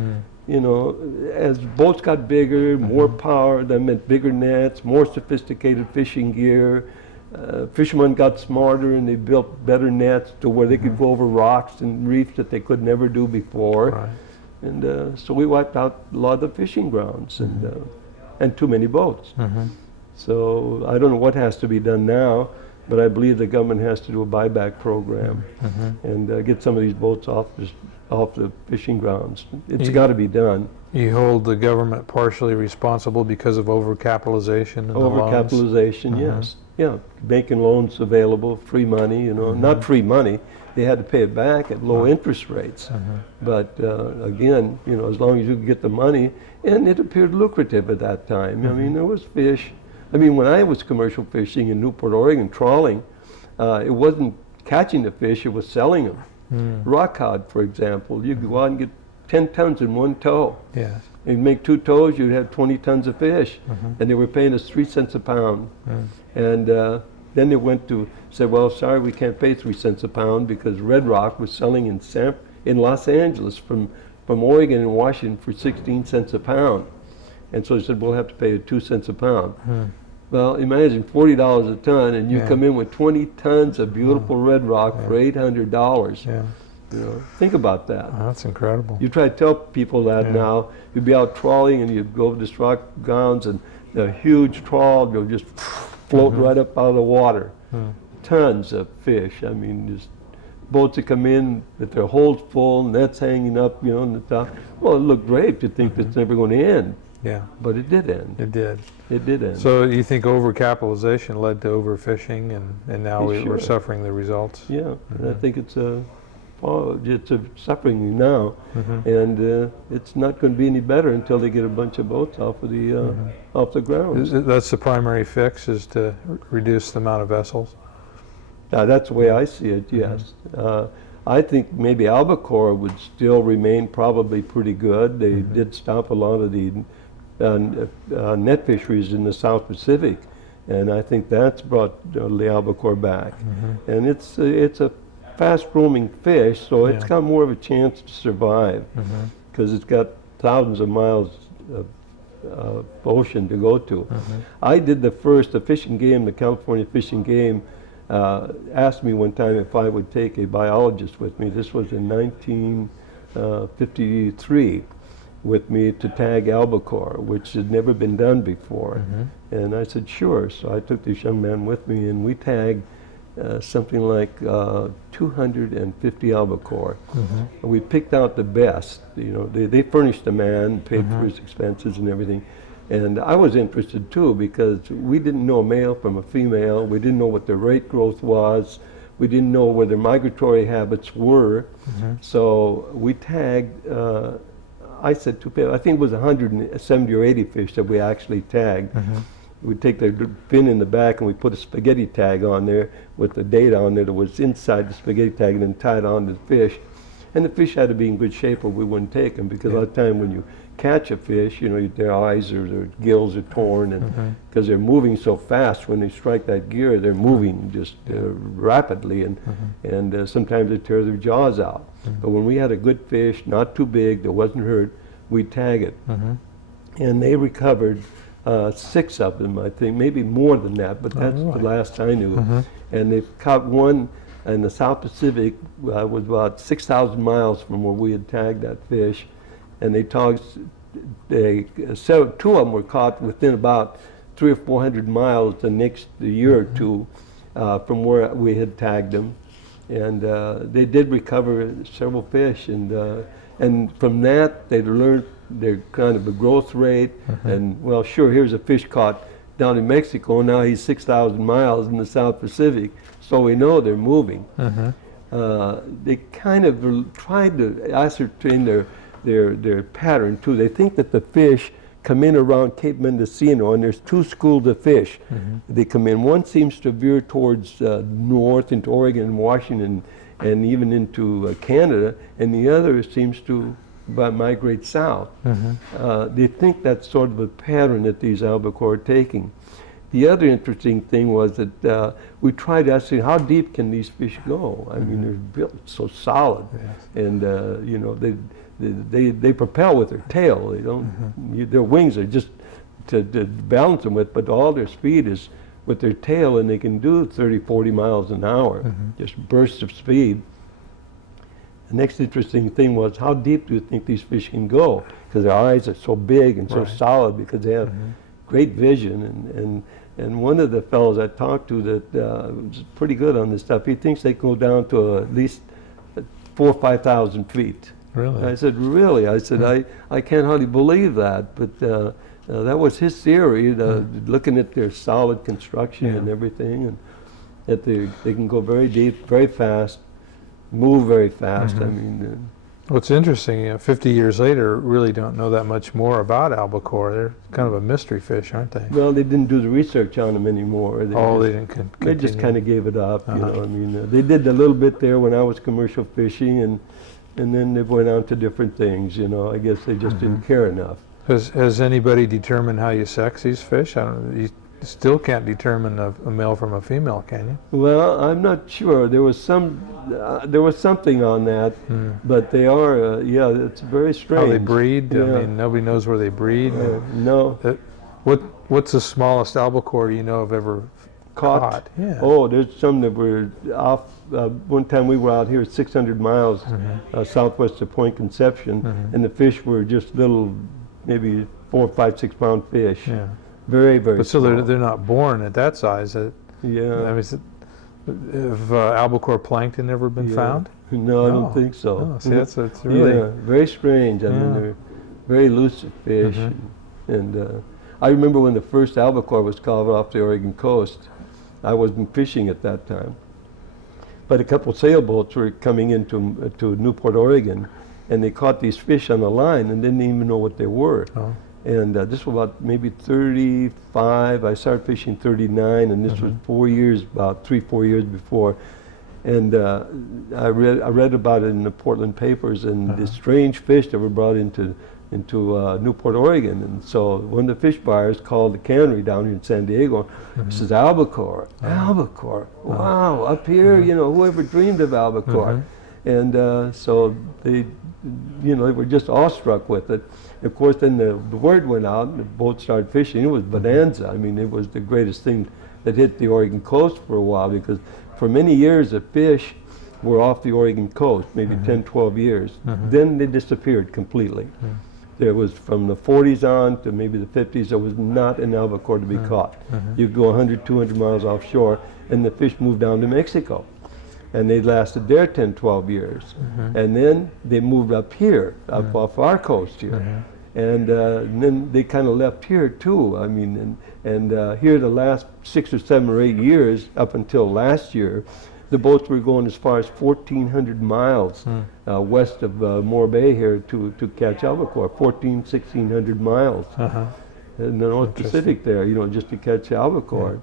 You know, as boats got bigger, more power, that meant bigger nets, more sophisticated fishing gear. Fishermen got smarter and they built better nets to where they could go over rocks and reefs that they could never do before. Right. And so we wiped out a lot of the fishing grounds and too many boats. So I don't know what has to be done now. But I believe the government has to do a buyback program and get some of these boats off the fishing grounds. It's got to be done. You hold the government partially responsible because of overcapitalization and the loans? Overcapitalization, yes. Yeah, making loans available, free money, you know, not free money. They had to pay it back at low interest rates. But again, you know, as long as you could get the money, and it appeared lucrative at that time. I mean, there was fish. I mean, when I was commercial fishing in Newport, Oregon, trawling, it wasn't catching the fish, it was selling them. Rock cod, for example, you could go out and get 10 tons in one tow. Yes. You'd make 2 tows, you'd have 20 tons of fish. And they were paying us 3 cents a pound. And then they said, well, sorry, we can't pay 3 cents a pound because Red Rock was selling in Los Angeles from Oregon and Washington for 16 cents a pound. And so they said, we'll have to pay you 2 cents a pound. Well, imagine $40 a ton, and you come in with 20 tons of beautiful red rock for $800. Yeah. You know, think about that. Oh, that's incredible. You try to tell people that now. You'd be out trawling, and you'd go over the rock grounds, and the huge trawl, you'll just float right up out of the water. Tons of fish. I mean, just boats that come in with their holds full, nets hanging up, you know, on the top. Well, it looked great to think it's never going to end. Yeah. But it did end. It did. It did end. So you think overcapitalization led to overfishing, and now we're suffering the results? Yeah, and I think it's it's suffering now, and it's not going to be any better until they get a bunch of boats off of the off the ground. That's the primary fix, is to reduce the amount of vessels? That's the way I see it, yes. I think maybe albacore would still remain probably pretty good. They did stop a lot of the net fisheries in the South Pacific, and I think that's brought the albacore back. And it's a fast-roaming fish, so it's got more of a chance to survive because it's got thousands of miles of ocean to go to. I did the fishing game, the California Fishing Game, asked me one time if I would take a biologist with me. This was in 1953, with me to tag albacore, which had never been done before. And I said, sure. So I took this young man with me, and we tagged something like 250 albacore. And we picked out the best. You know, they furnished the man, paid for his expenses and everything. And I was interested too, because we didn't know a male from a female. We didn't know what their rate growth was. We didn't know where their migratory habits were. So we tagged, I said I think it was 170 or 80 fish that we actually tagged. We'd take the fin in the back and we put a spaghetti tag on there with the data on there that was inside the spaghetti tag, and then tie it on to the fish. And the fish had to be in good shape or we wouldn't take them, because a lot of time when you catch a fish, you know, their eyes or their gills are torn, and because they're moving so fast when they strike that gear, they're moving just rapidly, and sometimes they tear their jaws out. But when we had a good fish, not too big, that wasn't hurt, we'd tag it. And they recovered 6 of them, I think, maybe more than that, but that's the last I knew. And they caught one in the South Pacific, was about 6,000 miles from where we had tagged that fish. And so 2 of them were caught within about 300 or 400 miles the next year or two from where we had tagged them. And they did recover several fish, and from that they learned their kind of a growth rate. And well, sure, here's a fish caught down in Mexico, now he's 6,000 miles in the South Pacific, so we know they're moving. They kind of tried to ascertain their pattern too. They think that the fish come in around Cape Mendocino, and there's 2 schools of fish. They come in. One seems to veer towards north into Oregon and Washington, and even into Canada, and the other seems to migrate south. They think that's sort of a pattern that these albacore are taking. The other interesting thing was that we tried to ask, how deep can these fish go? I mean, they're built so solid, and you know, they propel with their tail. They don't. Their wings are just to balance them with, but all their speed is with their tail, and they can do 30, 40 miles an hour, just bursts of speed. The next interesting thing was, how deep do you think these fish can go? Because their eyes are so big and so solid, because they have great vision. And one of the fellows I talked to that was pretty good on this stuff, he thinks they go down to at least 4,000 or 5,000 feet. Really? I said, really? I said, I can't hardly believe that, but that was his theory, looking at their solid construction and everything, and that they can go very deep, very fast, move very fast. I mean, what's interesting, you know, 50 years later, really don't know that much more about albacore. They're kind of a mystery fish, aren't they? well, they didn't do the research on them anymore. They didn't continue. They just kind of gave it up. You know, I mean, they did a little bit there when I was commercial fishing, and then they went on to different things. You know, I guess they just didn't care enough. Has anybody determined how you sex these fish? I don't know. You still can't determine a male from a female, can you? Well, I'm not sure. There was something on that, but they are. Yeah, it's very strange. How they breed? I mean, nobody knows where they breed. No. What's the smallest albacore you know of ever caught? Yeah. Oh, there's some that were off. One time we were out here 600 miles southwest of Point Conception, and the fish were just little, maybe 4, 5, 6 pound fish. Yeah. Very, very. But so they're not born at that size. Yeah. I mean, have albacore plankton ever been found? No, I don't think so. Oh, see, that's really very strange. I mean, they're very elusive fish, and I remember when the first albacore was caught off the Oregon coast. I wasn't fishing at that time, but a couple sailboats were coming into to Newport, Oregon, and they caught these fish on the line and didn't even know what they were. Oh. And this was about maybe 35. I started fishing 39, and this was 4 years, about 3-4 years before. And I read about it in the Portland papers, and this strange fish that were brought into Newport, Oregon. And so one of the fish buyers called the cannery down here in San Diego. He says, albacore, albacore. Wow, up here, you know, whoever dreamed of albacore? And so they, you know, they were just awestruck with it. Of course, then the word went out, and the boat started fishing. It was bonanza. I mean, it was the greatest thing that hit the Oregon coast for a while, because for many years the fish were off the Oregon coast, maybe 10, 12 years. Then they disappeared completely. There was, from the 40s on to maybe the 50s, there was not an albacore to be caught. You'd go 100, 200 miles offshore, and the fish moved down to Mexico. And they lasted there 10, 12 years. And then they moved up here, up off our coast here. And then they kind of left here too. I mean, and here the last 6 or 7 or 8 years, up until last year, the boats were going as far as 1,400 miles west of Morro Bay here to catch albacore, 1,600 miles. In the North Pacific there, you know, just to catch albacore.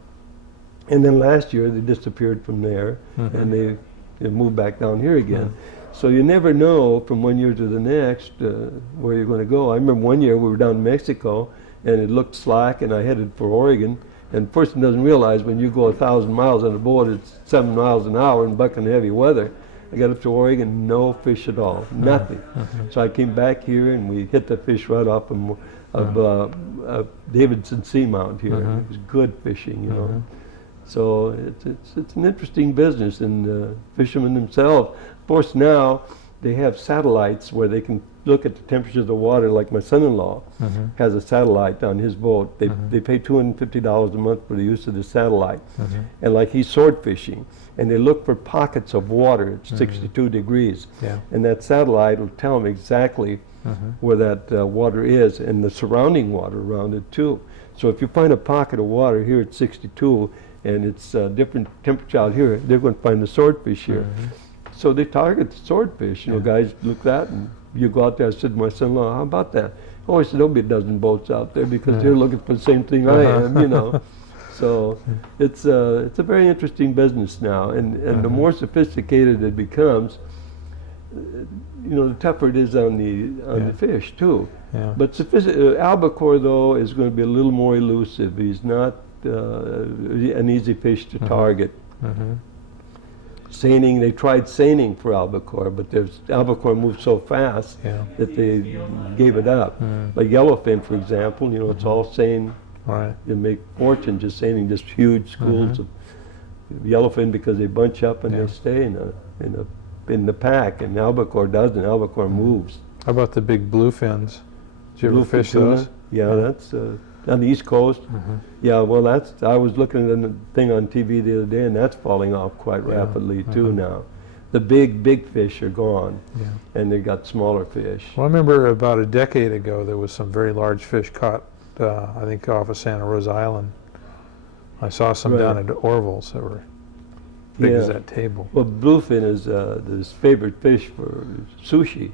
And then last year they disappeared from there, and they moved back down here again. So you never know from one year to the next where you're going to go. I remember one year we were down in Mexico, and it looked slack, and I headed for Oregon. And the person doesn't realize when you go 1,000 miles on a boat, it's 7 miles an hour and bucking heavy weather. I got up to Oregon, no fish at all, nothing. So I came back here, and we hit the fish right off of Davidson Seamount here. It was good fishing, you know. So it's an interesting business, and fishermen themselves, of course, now they have satellites where they can look at the temperature of the water. Like my son-in-law has a satellite on his boat. They pay $250 a month for the use of the satellite, and like he's sword fishing, and they look for pockets of water at 62 degrees, and that satellite will tell them exactly where that water is, and the surrounding water around it too. So if you find a pocket of water here at 62, and it's different temperature out here, they're going to find the swordfish here. So they target the swordfish. You know, guys look at that, and you go out there. I said to my son-in-law, how about that? Oh, he said, there'll be a dozen boats out there because they're looking for the same thing I am, you know. So it's a very interesting business now, and the more sophisticated it becomes, you know, the tougher it is on the fish too. But albacore, though, is going to be a little more elusive. He's not an easy fish to target. Seining, they tried seining for albacore, but albacore moves so fast that they gave it up. Like yellowfin, for example, you know, it's all seine. You make fortune just seining just huge schools of yellowfin because they bunch up and they stay in the pack, and albacore doesn't. Albacore moves. How about the big bluefins? Did you ever fish tuna? those? Yeah, that's on the East Coast. Yeah, well, I was looking at the thing on TV the other day, and that's falling off quite rapidly too now. The big fish are gone, and they got smaller fish. Well, I remember about a decade ago there was some very large fish caught, I think off of Santa Rosa Island. I saw some down at Orville's that were big as that table. Well, bluefin is his favorite fish for sushi.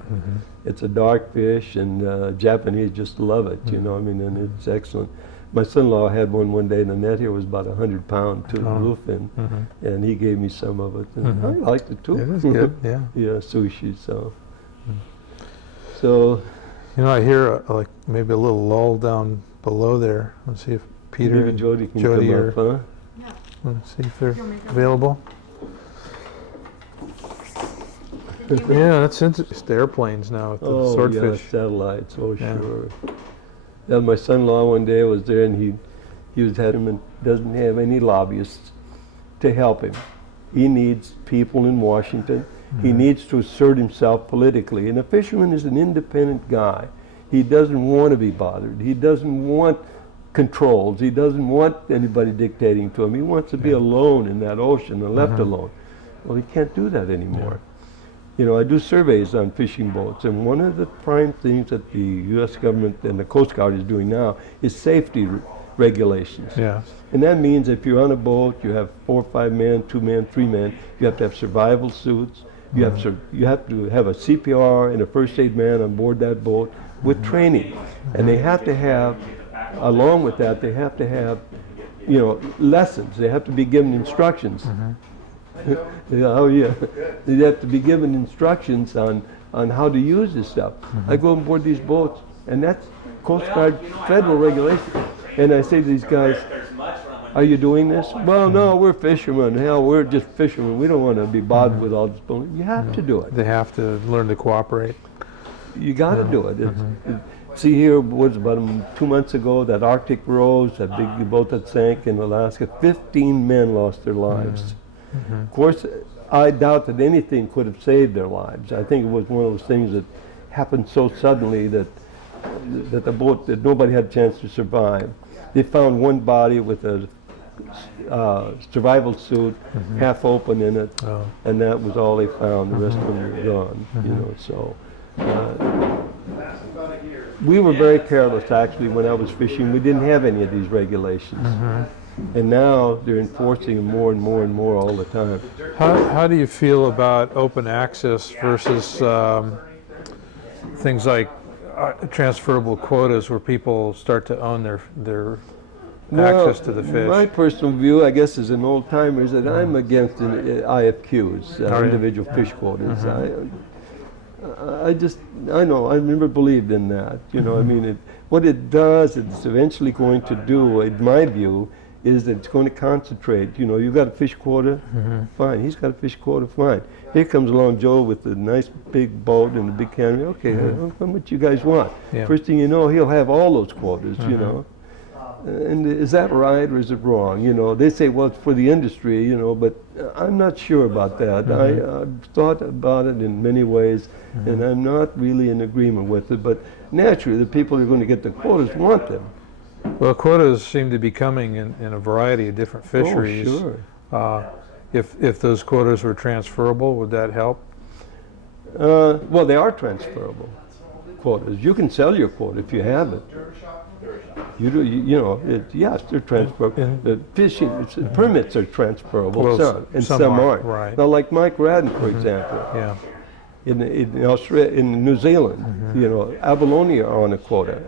It's a dark fish, and Japanese just love it, you know, I mean, and it's excellent. My son-in-law had one day in the net here. It was about 100-pound bluefin, and he gave me some of it, and I liked it too. It is good, yeah. Sushi, so. So. You know, I hear like maybe a little lull down below there. Let's see if Peter Maybe and Jody can Jody come are, up, huh? let's see if they're available. Yeah, that's interesting. It's the airplanes now with the swordfish. Yeah, satellites, sure. Yeah, my son-in-law one day was there, and he was had him and doesn't have any lobbyists to help him. He needs people in Washington. He needs to assert himself politically. And a fisherman is an independent guy. He doesn't want to be bothered. He doesn't want controls. He doesn't want anybody dictating to him. He wants to be alone in that ocean and left alone. Well, he can't do that anymore. You know, I do surveys on fishing boats, and one of the prime things that the U.S. government and the Coast Guard is doing now is safety regulations. Yes. And that means if you're on a boat, you have 4 or 5 men, 2 men, 3 men, you have to have survival suits. You have to have a CPR and a first aid man on board that boat with training. And they have to have, along with that, they have to have, lessons. They have to be given instructions. Oh yeah, they have to be given instructions on how to use this stuff. I go on board these boats, and that's Coast Guard federal regulation. And I say to these guys, are you doing this? Well, no, we're fishermen. Hell, we're just fishermen. We don't want to be bothered with all this bullshit. You have to do it. They have to learn to cooperate. You got to do it. See here, was about 2 months ago, that Arctic Rose, that big boat that sank in Alaska, 15 men lost their lives. Of course, I doubt that anything could have saved their lives. I think it was one of those things that happened so suddenly that the boat, that nobody had a chance to survive. They found one body with a survival suit, half open in it, and that was all they found. The rest of them were gone. So we were very careless actually when I was fishing. We didn't have any of these regulations. And now they're enforcing them more and more and more all the time. How do you feel about open access versus things like transferable quotas where people start to own their access to the fish? My personal view, I guess, as an old timer, is that I'm against IFQs, individual fish quotas. I never believed in that. I mean, what it does, it's eventually going to do, in my view, is that it's going to concentrate. You've got a fish quota, fine. He's got a fish quota, fine. Here comes along Joe with a nice big boat and a big canopy. Okay, how much you guys want? Yeah. First thing you know, he'll have all those quotas, And is that right or is it wrong? They say, well, it's for the industry, but I'm not sure about that. I've thought about it in many ways, and I'm not really in agreement with it. But naturally, the people who are going to get the quotas want them. Well, quotas seem to be coming in a variety of different fisheries. Oh, sure. If those quotas were transferable, would that help? Well, they are transferable quotas. You can sell your quota if you have it. Yes, they're transferable. The fishing permits are transferable, Well, some aren't. Right. Now, like Mike Radden, for example. Yeah. In Australia, in New Zealand, abalone are on a quota,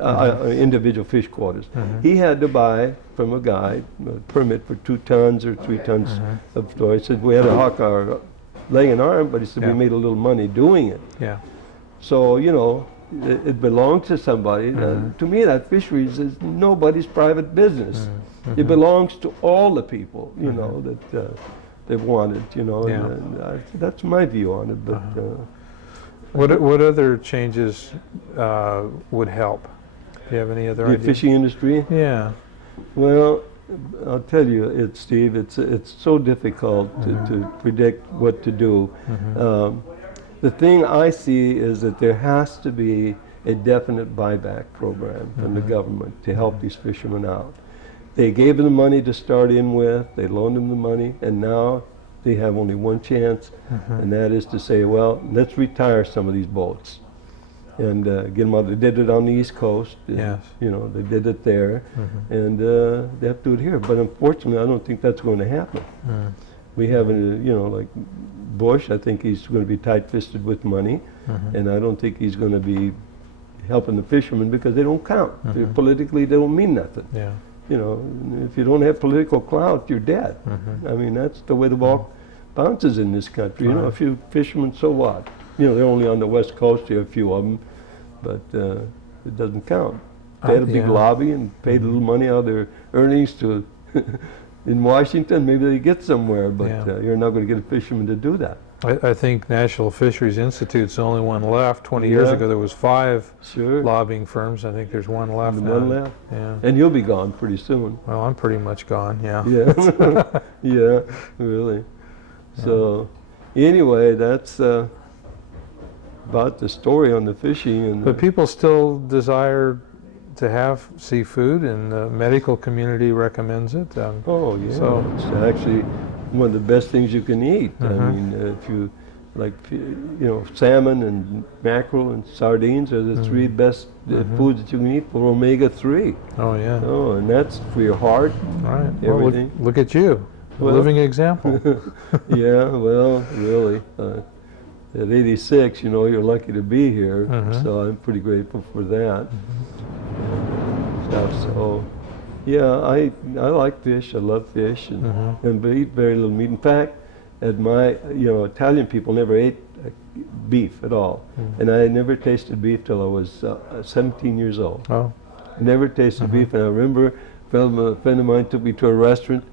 individual fish quotas. He had to buy from a guy a permit for 2 tons or 3 tons of store. He said we had to hawk our leg and arm, but he said we made a little money doing it. Yeah. So it belongs to somebody. To me, that fisheries is nobody's private business. It belongs to all the people, that they wanted. And that's my view on it. But. What other changes would help? Do you have any other The ideas? fishing industry? Yeah. Well, I'll tell you, Steve, it's so difficult to predict what to do. The thing I see is that there has to be a definite buyback program from the government to help these fishermen out. They gave them the money to start in with, they loaned them the money, and now they have only one chance, and that is to say, well, let's retire some of these boats and get them out. They did it on the East Coast. Yes. They did it there, and they have to do it here. But unfortunately, I don't think that's going to happen. We have, like Bush, I think he's going to be tight-fisted with money, and I don't think he's going to be helping the fishermen because they don't count. Politically, they don't mean nothing. Yeah. If you don't have political clout, you're dead. I mean, that's the way the ball bounces in this country. A few fishermen, so what? They're only on the West Coast here, a few of them, but it doesn't count. They had a big lobby and paid a little money out of their earnings to in Washington. Maybe they get somewhere, but you're not going to get a fisherman to do that. I think National Fisheries Institute's the only one left. 20 years ago, there was 5 lobbying firms. I think there's one left now. One left. Yeah. And you'll be gone pretty soon. Well, I'm pretty much gone. Yeah. Yeah. Yeah. Really. So, anyway, that's about the story on the fishing. And But people still desire to have seafood, and the medical community recommends it. oh yeah. So it's actually one of the best things you can eat. I mean, if you like salmon and mackerel and sardines are the three best foods that you can eat for omega-3. Oh, yeah. Oh, and that's for your heart. Right. Everything. Well, look at you. A Well, living example. Yeah, well, really. At 86, you're lucky to be here, so I'm pretty grateful for that. Stuff. So, yeah, I like fish. I love fish, and eat very little meat. In fact, at my Italian people never ate beef at all, and I never tasted beef till I was 17 years old. Oh. Never tasted beef, and I remember a friend of mine took me to a restaurant,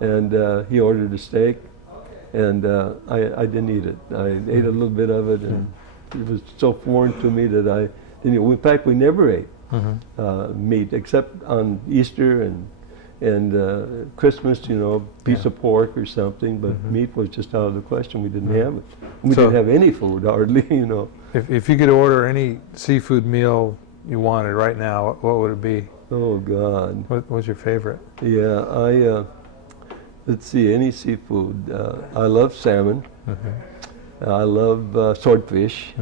and he ordered a steak, and I didn't eat it. I ate a little bit of it, and it was so foreign to me that I didn't. In fact, we never ate meat except on Easter and Christmas. Piece of pork or something, but meat was just out of the question. We didn't have it. We didn't have any food hardly. If you could order any seafood meal you wanted right now, what would it be? Oh God. What was your favorite? Yeah, let's see, any seafood. I love salmon. I love swordfish.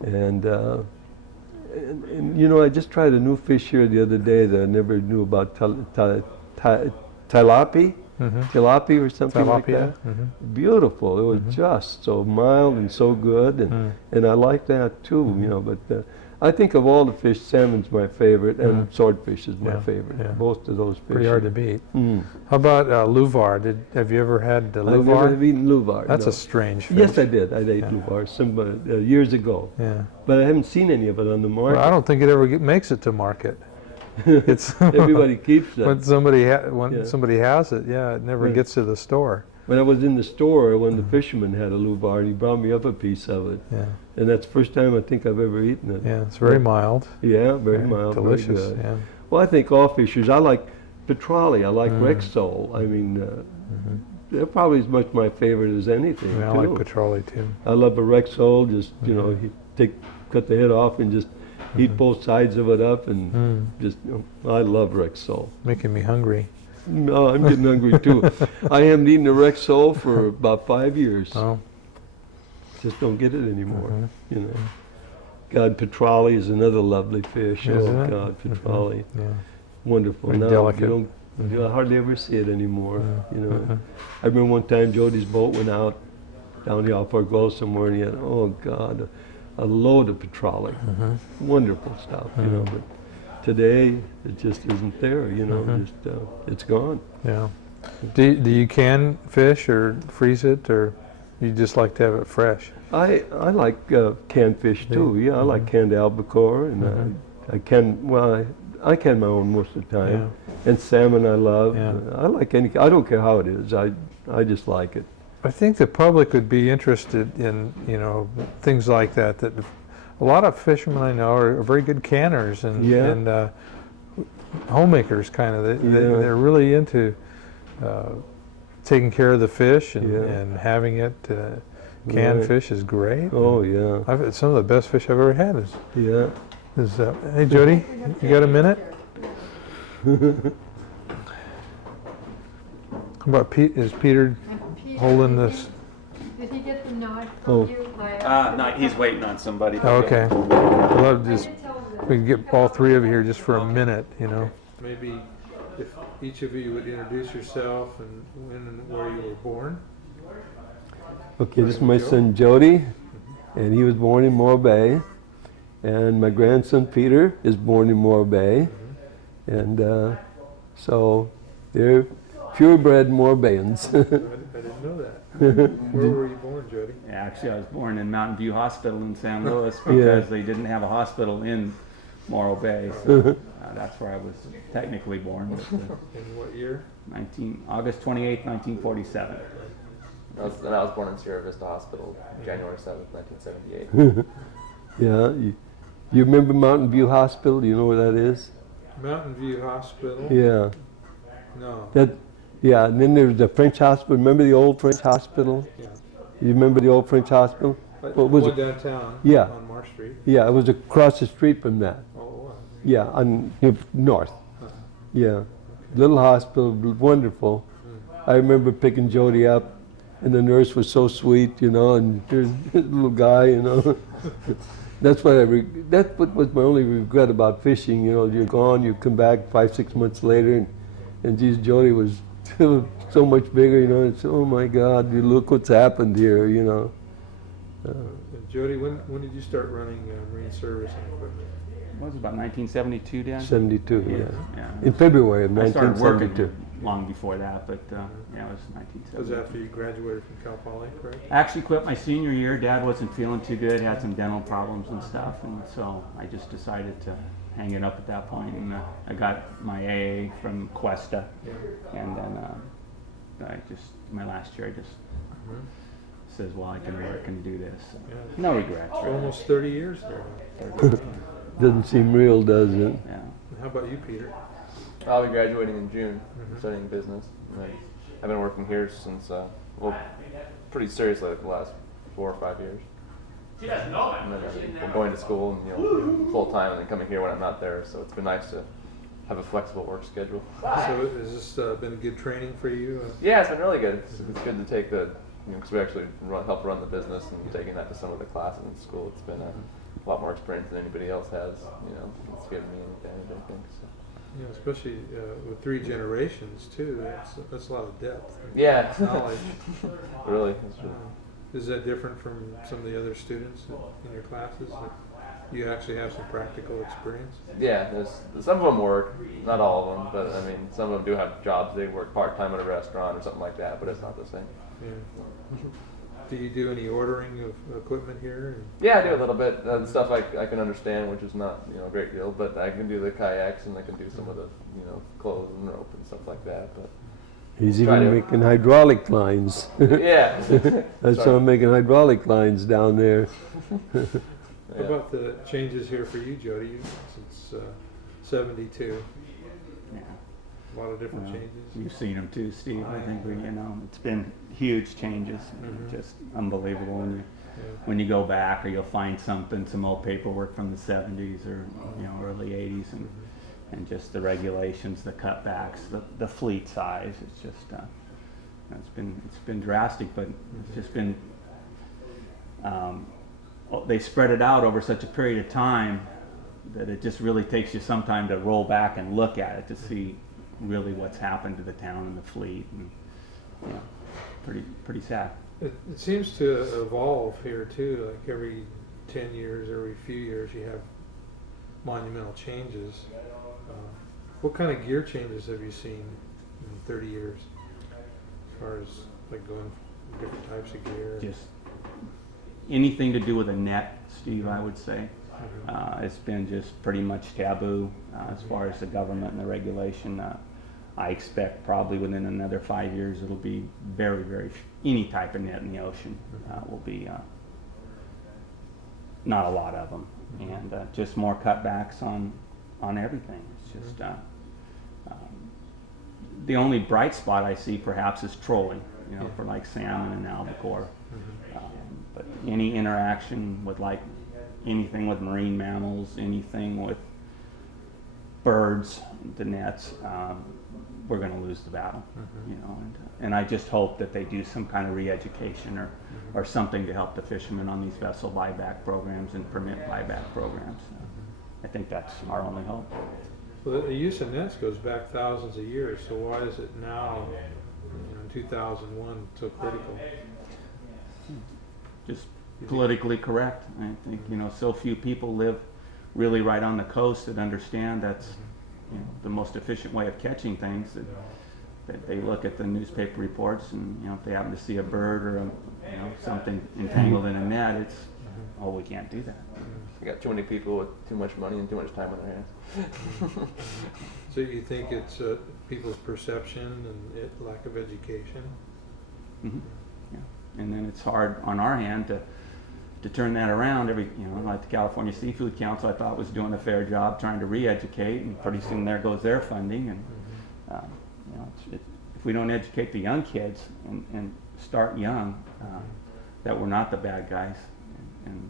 And I just tried a new fish here the other day that I never knew about, tilapia. Tilapia or something like that. Beautiful. It was just so mild and so good, and I like that too. But I think of all the fish, salmon's my favorite, and swordfish is my favorite. Yeah. Both of those fish. Pretty hard to beat. How about luvar? Have you ever had I luvar? never have eaten luvar. That's no. a strange fish. Yes, I did. I ate luvar years ago. Yeah. But I haven't seen any of it on the market. Well, I don't think it ever makes it to market. It's Everybody keeps it. when somebody somebody has it. Yeah, it never gets to the store. When I was in the store, when the fisherman had a luvar, and he brought me up a piece of it. Yeah. And that's the first time I think I've ever eaten it. Yeah, it's very mild. Yeah, very mild, delicious. very good. Yeah. Well, I think all fishers. I like petrale. I like Rexall. I mean, they're probably as much my favorite as anything. I like petrale too. I love a Rexall. Just cut the head off and just eat both sides of it up, and I love Rexall. Making me hungry. No, I'm getting hungry too. I haven't eaten a Rexall for about 5 years. Oh. Just don't get it anymore. God, petrale is another lovely fish. Isn't it? God, petrale, Yeah. wonderful. Very Now delicate. you hardly ever see it anymore. I remember one time Jody's boat went out down here off our Gulf somewhere, and he had, oh God, a load of petrale. Wonderful stuff, But today it just isn't there. Just it's gone. Yeah. Do you can fish or freeze it, or you just like to have it fresh? I like canned fish too. Yeah, I like canned albacore, and I can my own most of the time. And salmon I love. Yeah. I like any. I don't care how it is. I just like it. I think the public would be interested in things like that. That a lot of fishermen I know are very good canners and homemakers, kind of. They're really into taking care of the fish and having it. Canned fish is great. Oh yeah. I've had some of the best fish I've ever had. Yeah. Hey Jody, you got a minute? How about Pete? Is Peter holding this? Did he get the nod Oh. from you? No, he's waiting on somebody. Oh, okay. I'd love to just we can get all three of you here just for a minute, Maybe if each of you would introduce yourself and when and where you were born. Okay, this is my son Jody, and he was born in Morro Bay, and my grandson Peter is born in Morro Bay, and so they're purebred Morro Bayans. I didn't know that. Where were you born, Jody? Yeah, actually, I was born in Mountain View Hospital in San Luis because they didn't have a hospital in Morro Bay. So that's where I was technically born. In what year? August 28th, 1947. I was born in Sierra Vista Hospital, January 7th, 1978. Yeah, you remember Mountain View Hospital? Do you know where that is? Mountain View Hospital? Yeah. No. Yeah, and then there's the French hospital. Remember the old French hospital? Yeah. You remember the old French hospital? What was it? Downtown? Yeah. On Marsh Street? Yeah, it was across the street from that. Oh, it was. Yeah, on north. Yeah, little hospital, wonderful. I remember picking Jody up And the nurse was so sweet, you know, and there's a little guy, you know. That's what was my only regret about fishing, you know. You're gone, you come back 5-6 months later, and geez, Jody was so much bigger, you know. It's, oh my God, you look what's happened here, you know. Jody, when did you start running marine service and equipment? What was it, about 1972, Dan? 72, yeah. Yeah. In February of I started 1972. working long before that, but yeah, it was 1972. Was after you graduated from Cal Poly, correct? I actually quit my senior year. Dad wasn't feeling too good, had some dental problems and stuff, and so I just decided to hang it up at that point. And I got my AA from Cuesta, Yeah. and then my last year, I just says, well, I can work and do this. So, Yeah. no regrets. For Really. almost 30 years there. Doesn't seem real, does it? Yeah. How about you, Peter? I'll be graduating in June, Mhm. studying business. And then I've been working here since, well, pretty seriously like the last 4 or 5 years. And then I'm going to school and, you know, full time, and then coming here when I'm not there. So it's been nice to have a flexible work schedule. So has this been good training for you? Yeah, it's been really good. It's good to take the, you know, because we actually help run the business, and taking that to some of the classes in school. It's been a lot more experience than anybody else has. You know, it's given me an advantage, I think. So. You know, especially with 3 generations too. That's a lot of depth. Yeah. Knowledge. Really. It's really Is that different from some of the other students in your classes? That you actually have some practical experience? Yeah, some of them work, not all of them, but I mean, some of them do have jobs. They work part-time at a restaurant or something like that, but it's not the same. Yeah. Do you do any ordering of equipment here? Yeah, I do a little bit. The stuff I can understand, which is not, you know, a great deal, but I can do the kayaks, and I can do some of the, you know, clothes and rope and stuff like that. But He's Try even to. making hydraulic lines. yeah. I saw him making hydraulic lines down there. How Yeah. about the changes here for you, Jody? Since 72, Yeah. a lot of different Well, changes. You've seen them too, Steve. I think it's been huge changes, Mhm. just unbelievable Yeah. when you go back, or you'll find some old paperwork from the 70s or early 80s, and just the regulations, the cutbacks, the fleet size. It's just it's been drastic, but it's just been they spread it out over such a period of time that it just really takes you some time to roll back and look at it to see really what's happened to the town and the fleet, and pretty sad. It seems to evolve here too. Like every 10 years, every few years, you have monumental changes. What kind of gear changes have you seen in 30 years? As far as like going from different types of gear? Just anything to do with a net, Steve, I would say. It's been just pretty much taboo as far as the government and the regulation. I expect probably within another 5 years it'll be very, very, any type of net in the ocean will be not a lot of them, and just more cutbacks on everything. It's just the only bright spot I see perhaps is trolling, for like salmon and albacore. But any interaction with like anything with marine mammals, anything with birds, the nets, we're going to lose the battle, and I just hope that they do some kind of re-education or something to help the fishermen on these vessel buyback programs and permit buyback programs. I think that's our only hope. Well, the use of nets goes back thousands of years, so why is it now, in 2001, so critical? Just politically correct. I think so few people live really right on the coast that understand that's the most efficient way of catching things. That they look at the newspaper reports, and if they happen to see a bird or something entangled in a net, it's we can't do that. We got too many people with too much money and too much time on their hands. So you think it's people's perception and lack of education? Yeah. And then it's hard on our hand to turn that around. Like the California Seafood Council, I thought was doing a fair job trying to re-educate, and pretty soon there goes their funding. And if we don't educate the young kids and start young, that we're not the bad guys and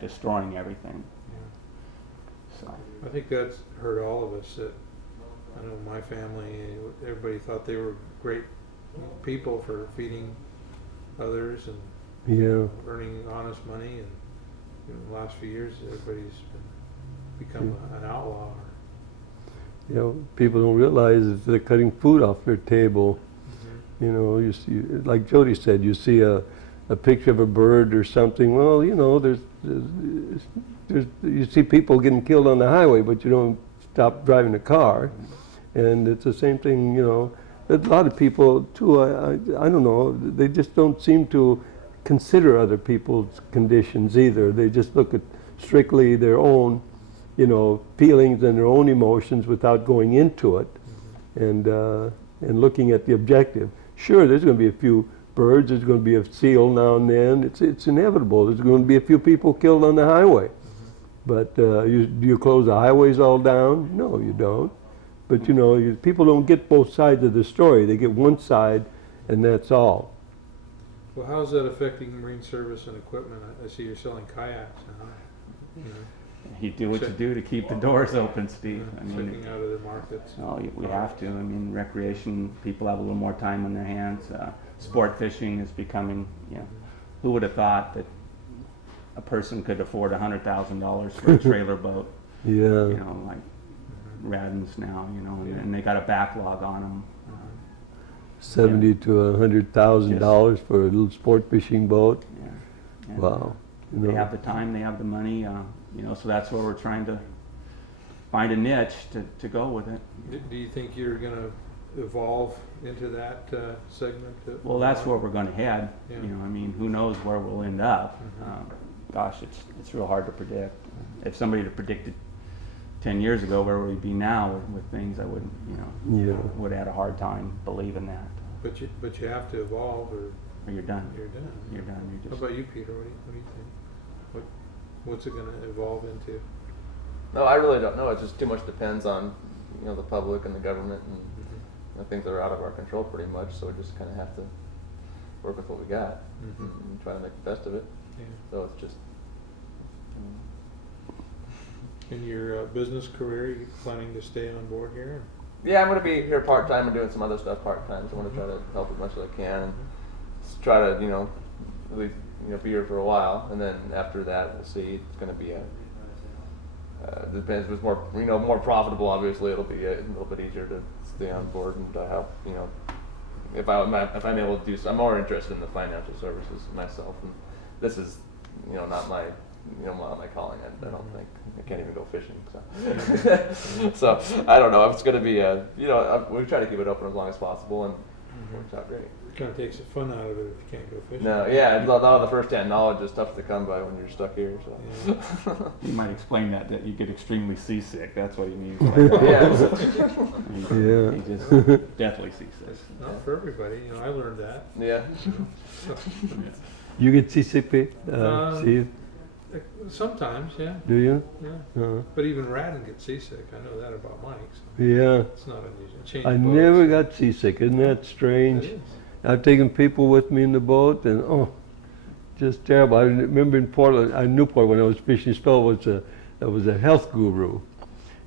destroying everything. So I think that's hurt all of us. That I know my family, everybody thought they were great people for feeding others and Yeah. earning honest money, and in the last few years, everybody's become an outlaw. You know, people don't realize that they're cutting food off their table. You know, you see, like Jody said, you see a picture of a bird or something. Well, you know, you see people getting killed on the highway, but you don't stop driving a car. And it's the same thing, you know. A lot of people, too, I don't know, they just don't seem to consider other people's conditions either. They just look at strictly their own, you know, feelings and their own emotions without going into it and looking at the objective. Sure, there's going to be a few birds, there's going to be a seal now and then. It's inevitable. There's going to be a few people killed on the highway. But do you close the highways all down? No, you don't. But you know, people don't get both sides of the story. They get one side, and that's all. Well, how's that affecting marine service and equipment? I see you're selling kayaks now. You know, You do what you do to keep the doors open, Steve. I mean, checking out other markets. no, we have to. I mean, recreation, people have a little more time on their hands. Sport fishing is becoming, you know, who would have thought that a person could afford $100,000 for a trailer boat? Yeah. You know, like Radins now, you know, and they got a backlog on them. $70,000 to $100,000 for a little sport fishing boat. Yeah. And Wow. You they know. have the time, they have the money, you know, so that's where we're trying to find a niche to go with it. Do you think you're going to evolve into that segment? Well, that's where we're going to head. Yeah. You know, I mean, who knows where we'll end up? Gosh, it's real hard to predict. If somebody had predicted 10 years ago where we'd be now with things, I wouldn't, you know, Yeah. would have had a hard time believing that. But you have to evolve, or Or you're done. you're done. You're done. You're How just. about you, Peter? What do you think? What's it going to evolve into? No, I really don't know. It just too much depends on, you know, the public and the government and you know, things that are out of our control pretty much. So we just kind of have to work with what we got and try to make the best of it. Yeah. So it's just. In your business career, you planning to stay on board here? Yeah, I'm going to be here part time and doing some other stuff part time. So I want to try to help as much as I can and just try to, you know, at least, you know, be here for a while, and then after that, we'll see. It's going to be depends. If it's more, you know, more profitable. Obviously, it'll be a little bit easier to stay on board and to help. You know, if I'm able to do, I'm more interested in the financial services myself, and this is, you know, not my. You know, my calling. I don't think I can't even go fishing. So, so I don't know. It's going to be you know, we try to keep it open as long as possible, and it works out great. Kind of takes the fun out of it if you can't go fishing. No, yeah, a lot of the first-hand knowledge is tough to come by when you're stuck here. So, You might explain that you get extremely seasick. That's what he means. yeah, Yeah. He just deathly seasick. Not for everybody. You know, I learned that. yeah. You get seasick, Pete? Steve? Sometimes, yeah. Do you? Yeah. But even Radin gets seasick. I know that about Mike. So Yeah. it's not unusual. Change I boats. never got seasick. Isn't that It strange? is. I've taken people with me in the boat, and just terrible. I remember in Portland, Newport, when I was fishing. This fellow was a health guru,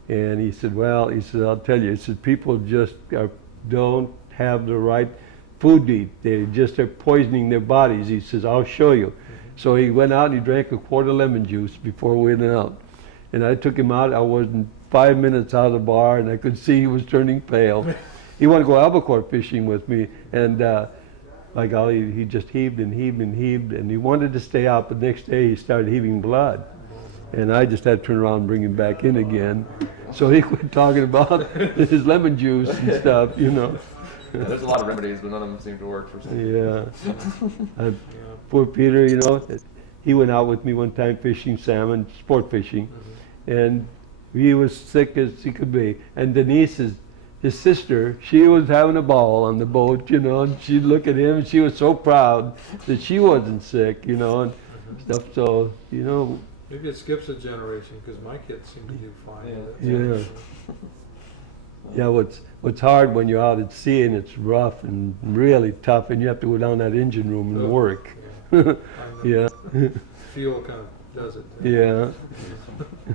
and he said, "Well, he said, I'll tell you. He said people just don't have the right food to eat. They just are poisoning their bodies." He says, "I'll show you." So he went out and he drank a quart of lemon juice before we went out, and I took him out. I wasn't 5 minutes out of the bar, and I could see he was turning pale. He wanted to go albacore fishing with me, and by golly, he just heaved and heaved and heaved, and he wanted to stay out, but the next day he started heaving blood. And I just had to turn around and bring him back in again. So he quit talking about his lemon juice and stuff, you know. Yeah, there's a lot of remedies, but none of them seem to work for Steve. Yeah. Poor Peter, you know, he went out with me one time fishing salmon, sport fishing, and he was sick as he could be. And Denise, his sister, she was having a ball on the boat, you know, and she'd look at him and she was so proud that she wasn't sick, you know, and stuff. So, you know. Maybe it skips a generation because my kids seem to do fine. Yeah. with it. Yeah. Yeah, what's hard when you're out at sea and it's rough and really tough, and you have to go down that engine room and work. Yeah. Yeah. Fuel kind of does it. Yeah.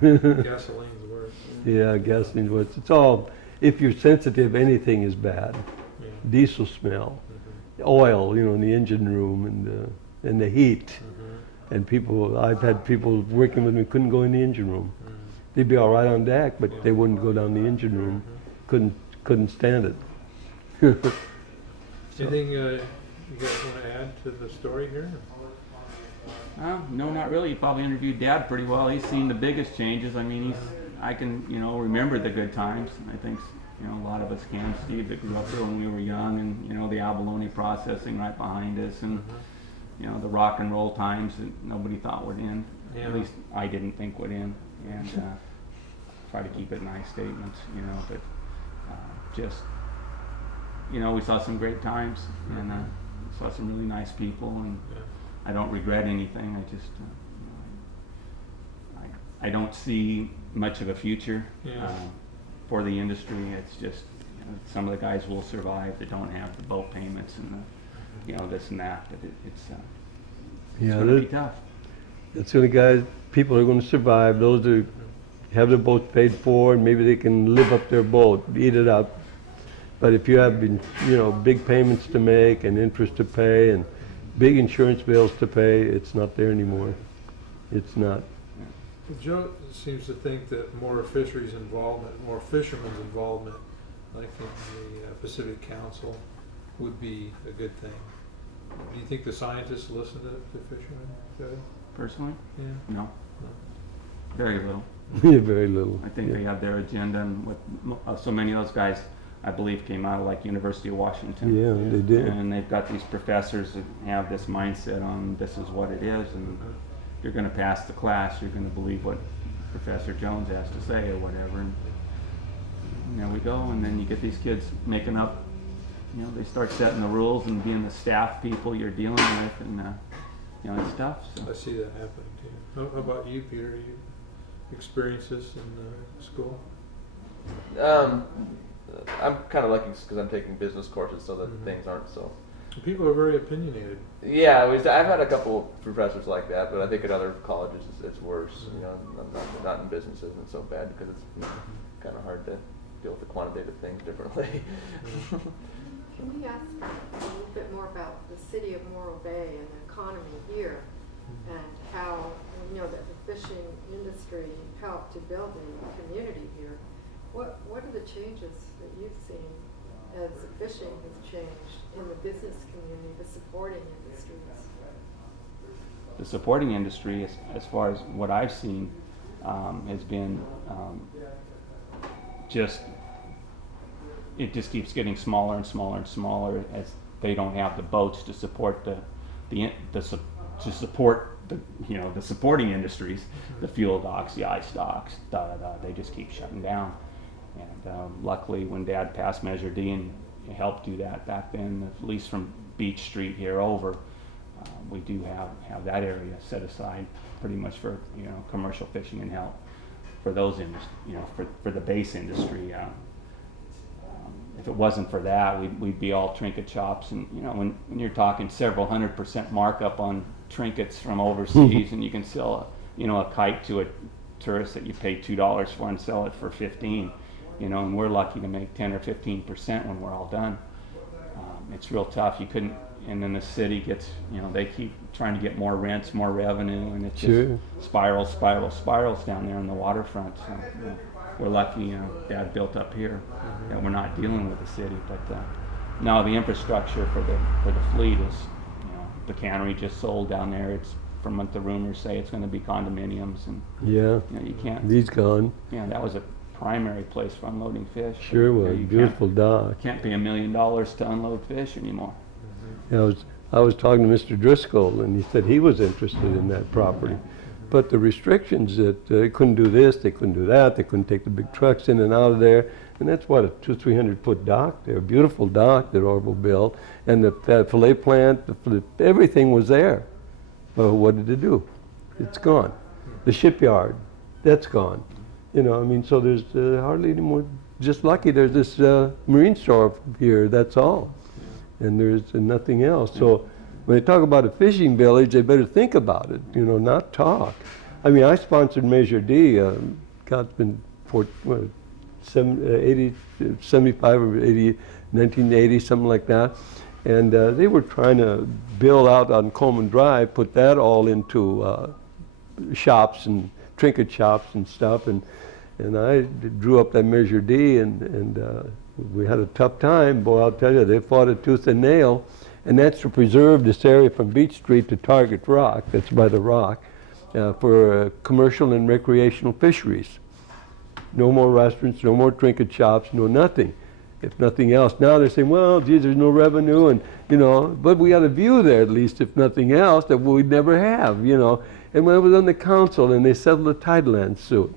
Gasoline's worse. Yeah, gasoline was. It's all. If you're sensitive, anything is bad. Yeah. Diesel smell. oil, in the engine room and the heat. And I've had people working with me couldn't go in the engine room. They'd be all right on deck, but they wouldn't go down the engine room. Couldn't stand it. Anything you guys want to add to the story here? No, not really. You probably interviewed Dad pretty well. He's seen the biggest changes. I mean, I can, remember the good times. I think, a lot of us can. Steve, that grew up here when we were young, and, the abalone processing right behind us, and, the rock and roll times that nobody thought would end. Yeah. At least I didn't think would end. And try to keep it nice statements, but just, we saw some great times, and saw some really nice people, and I don't regret anything. I just, I don't see much of a future for the industry. It's just, some of the guys will survive that don't have the boat payments and the, this and that. But it's going to be tough. That's the only guys, people are going to survive. Those that have their boats paid for, and maybe they can live up their boat, eat it up. But if you have, big payments to make and interest to pay and big insurance bills to pay, it's not there anymore. It's not. Well, Joe seems to think that more fisheries involvement, more fishermen's involvement, like in the Pacific Council, would be a good thing. Do you think the scientists listen to fishermen, Joe? Personally? Yeah. No. Very little. Yeah, very little. I think they have their agenda, and with so many of those guys, I believe, came out of like University of Washington. Yeah, they did. And they've got these professors that have this mindset on this is what it is, and you're going to pass the class, you're going to believe what Professor Jones has to say or whatever. And there we go. And then you get these kids making up, they start setting the rules and being the staff people you're dealing with, and it's tough. So. I see that happening too. How about you, Peter? You experience this in school? I'm kind of lucky because I'm taking business courses, so that things aren't so. People are very opinionated. Yeah, I've had a couple professors like that, but I think at other colleges it's worse. Not in business isn't so bad because it's kind of hard to deal with the quantitative things differently. Can we ask a little bit more about the city of Morro Bay and the economy here, and how the fishing industry helped to build the community here? What are the changes that you've seen as the fishing has changed in the business community, the supporting industries? The supporting industry, as far as what I've seen, has been it just keeps getting smaller and smaller and smaller as they don't have the boats to support the supporting industries, the fuel docks, the ice docks, they just keep shutting down. And luckily, when Dad passed Measure D and helped do that back then, at least from Beach Street here over, we do have that area set aside pretty much for commercial fishing and help for those for the base industry. If it wasn't for that, we'd be all trinket shops, and when you're talking several 100% markup on trinkets from overseas, and you can sell a kite to a tourist that you pay $2 for and sell it for $15, and we're lucky to make 10 or 15% when we're all done. It's real tough. You couldn't, and then the city gets, they keep trying to get more rents, more revenue, and it just spirals down there on the waterfront. So, we're lucky, Dad built up here, that we're not dealing with the city. But now the infrastructure for the fleet is, the cannery just sold down there. It's from what the rumors say, it's going to be condominiums, and you can't. He's gone. Yeah, that was a primary place for unloading fish. Sure was. Beautiful dock. Can't pay $1 million to unload fish anymore. Yeah, I was talking to Mr. Driscoll, and he said he was interested in that property. But the restrictions that they couldn't do this, they couldn't do that, they couldn't take the big trucks in and out of there. And that's what, a 200-300 foot dock there, a beautiful dock that Orville built. And the fillet plant, everything was there. Well, what did it do? It's gone. The shipyard, that's gone. So there's hardly any more, just lucky there's this marine store here, that's all. And there's nothing else. So when they talk about a fishing village, they better think about it, not talk. I mean, I sponsored Measure D. It's been 75 or 80, 1980, something like that. And they were trying to build out on Coleman Drive, put that all into shops and trinket shops and stuff. And I drew up that Measure D, and we had a tough time. Boy, I'll tell you, they fought it tooth and nail. And that's to preserve this area from Beach Street to Target Rock, that's by the rock, for commercial and recreational fisheries. No more restaurants, no more trinket shops, no nothing. If nothing else, now they're saying, well, geez, there's no revenue, and but we got a view there at least, if nothing else, that we'd never have, And when I was on the council and they settled the tideland suit,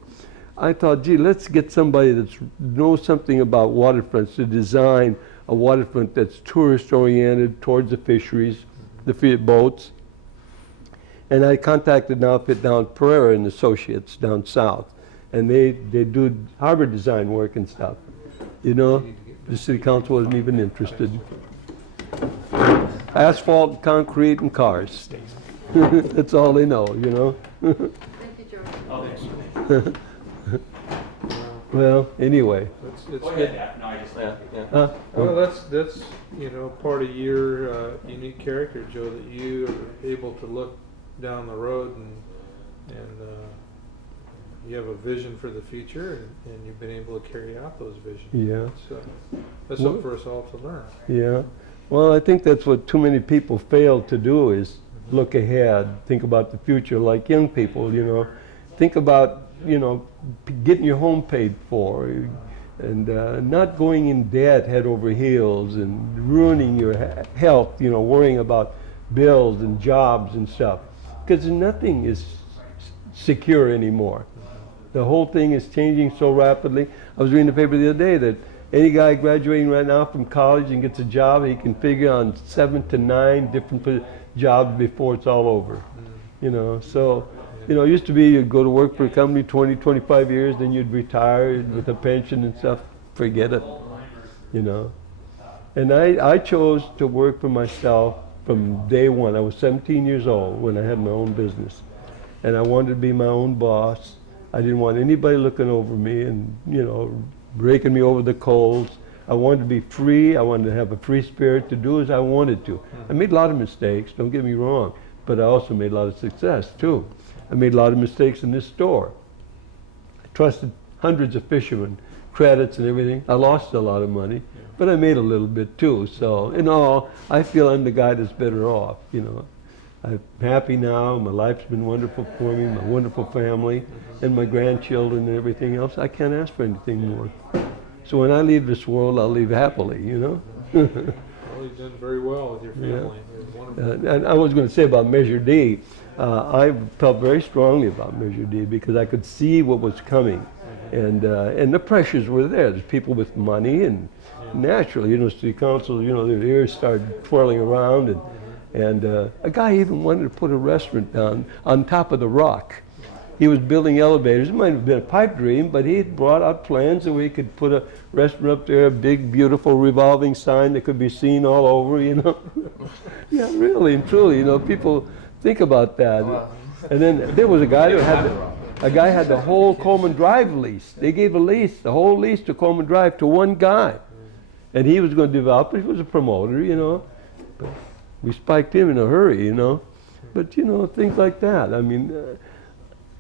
I thought, gee, let's get somebody that knows something about waterfronts to design a waterfront that's tourist-oriented towards the fisheries, the boats. And I contacted an outfit down Pereira and Associates down south, and they do harbor design work and stuff. The city council wasn't even interested. Asphalt, concrete, and cars. That's all they know, Thank you, Joe. Oh, thanks. Well, anyway. It's Go good. ahead, Jeff. No, I just Yeah. Well, that's part of your unique character, Joe, that you are able to look down the road and you have a vision for the future, and you've been able to carry out those visions. Yeah. So that's up for us all to learn. Yeah. Well, I think that's what too many people fail to do, is look ahead, think about the future, like young people, Think about, getting your home paid for, and not going in debt head over heels and ruining your health, worrying about bills and jobs and stuff. Because nothing is secure anymore. The whole thing is changing so rapidly. I was reading the paper the other day that any guy graduating right now from college and gets a job, he can figure on 7 to 9 different jobs before it's all over. So, it used to be you'd go to work for a company 20, 25 years, then you'd retire with a pension and stuff. Forget it, And I chose to work for myself from day one. I was 17 years old when I had my own business. And I wanted to be my own boss. I didn't want anybody looking over me and, raking me over the coals. I wanted to be free. I wanted to have a free spirit to do as I wanted to. I made a lot of mistakes, don't get me wrong, but I also made a lot of success too. I made a lot of mistakes in this store. I trusted hundreds of fishermen, credits and everything. I lost a lot of money, but I made a little bit too. So in all, I feel I'm the guy that's better off, I'm happy now. My life's been wonderful for me, my wonderful family, and my grandchildren and everything else. I can't ask for anything more. So when I leave this world, I'll leave happily, Well, you've done very well with your family. It's wonderful. And I was going to say about Measure D, I felt very strongly about Measure D because I could see what was coming, and the pressures were there. There's people with money, and naturally, city council, their ears started twirling around, and a guy even wanted to put a restaurant down on top of the rock. He was building elevators. It might have been a pipe dream, but he had brought out plans that we could put a restaurant up there, a big, beautiful revolving sign that could be seen all over, Yeah, really and truly, people think about that. Wow. And then there was a guy that had the whole Coleman Drive lease. They gave the whole lease to Coleman Drive to one guy. And he was going to develop it. He was a promoter, But we spiked him in a hurry, But, things like that. I mean,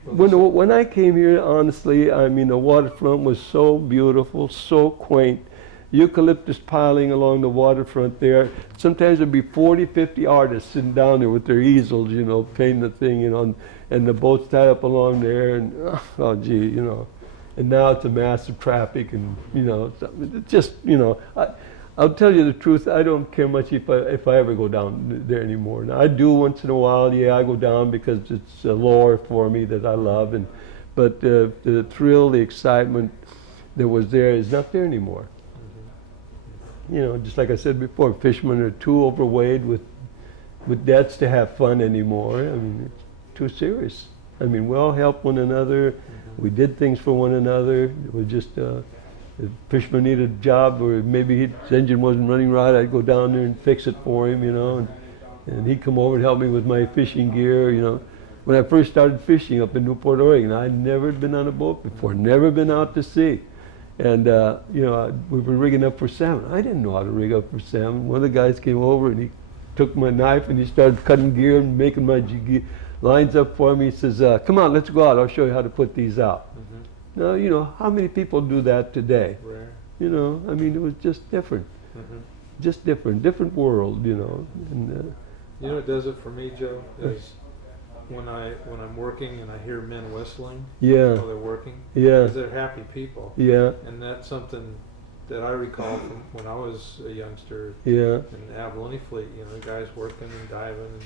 when I came here, honestly, the waterfront was so beautiful, so quaint. Eucalyptus piling along the waterfront there. Sometimes there'd be 40, 50 artists sitting down there with their easels, painting the thing, and the boats tied up along there, and oh gee, And now it's a massive traffic, and it's just, I'll tell you the truth. I don't care much if I ever go down there anymore. Now, I do once in a while. Yeah, I go down because it's a lore for me that I love, but the thrill, the excitement that was there is not there anymore. Just like I said before, fishermen are too overweight with debts to have fun anymore. It's too serious. We all help one another. We did things for one another. It was just. If a fisherman needed a job, or maybe his engine wasn't running right, I'd go down there and fix it for him, and he'd come over and help me with my fishing gear, When I first started fishing up in Newport, Oregon, I'd never been on a boat before, never been out to sea. And you know, we were rigging up for salmon. I didn't know how to rig up for salmon. One of the guys came over and he took my knife and he started cutting gear and making my lines up for me. He says, "Come on, let's go out. I'll show you how to put these out." Mm-hmm. Now, you know, how many people do that today? Rare. You know, I mean, it was just different. Mm-hmm. Just different world, you know. And, You know what does it for me, Joe, is when I'm working and I hear men whistling yeah, while they're working, yeah, because they're happy people, yeah, and that's something that I recall from when I was a youngster yeah, in Abalone Fleet. You know, the guys working and diving and,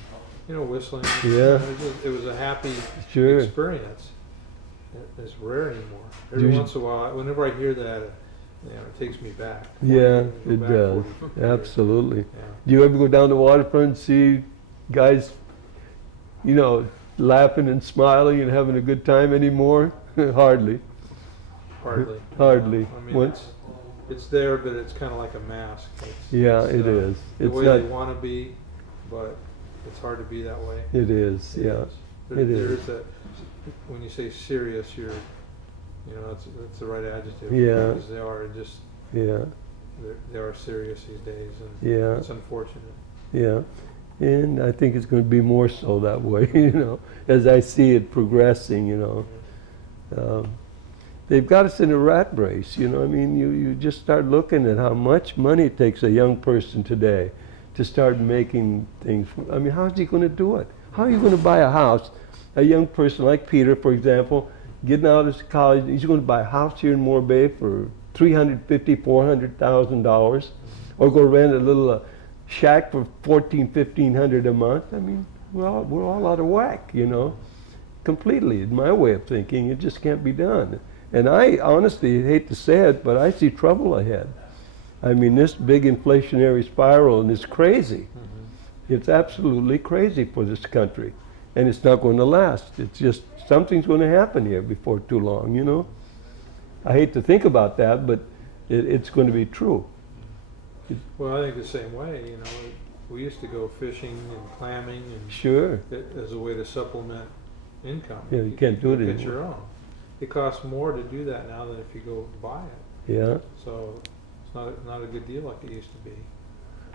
you know, whistling. Yeah. You know, it was a happy sure. experience. It's rare anymore. Every Usually- once in a while, whenever I hear that, you know, it takes me back. Yeah, Go it back does. 40, 50 years. Absolutely. Yeah. Do you ever go down the waterfront and see guys, you know, laughing and smiling and having a good time anymore? Hardly. Hardly. Hardly. I mean, Once- it's there, but it's kind of like a mask. Yeah, it's, it is. The It's way not. they want to be, but it's hard to be that way. It is. It Yeah. is. There, it there is. is that. When you say serious, you know, that's the right adjective. Yeah. Because they are just, Yeah. they are serious these days, and Yeah. it's unfortunate. Yeah. And I think it's going to be more so that way. You know, as I see it progressing. You know. They've got us in a rat race, you know. I mean, you just start looking at how much money it takes a young person today to start making things. I mean, how's he going to do it? How are you going to buy a house? A young person like Peter, for example, getting out of college, he's going to buy a house here in Morro Bay for $350,000, $400,000, or go rent a little shack for $1,400, $1,500 a month. I mean, we're all out of whack, you know, completely. In my way of thinking, it just can't be done. And I honestly hate to say it, but I see trouble ahead. I mean, this big inflationary spiral, and it's crazy. Mm-hmm. It's absolutely crazy for this country. And it's not going to last. It's just, something's going to happen here before too long, you know? I hate to think about that, but it's going to be true. Well, I think the same way. You know, we used to go fishing and clamming and Sure. as a way to supplement income. Yeah, you can't do it Get anymore. your own. It costs more to do that now than if you go buy it. Yeah. So it's not a good deal like it used to be.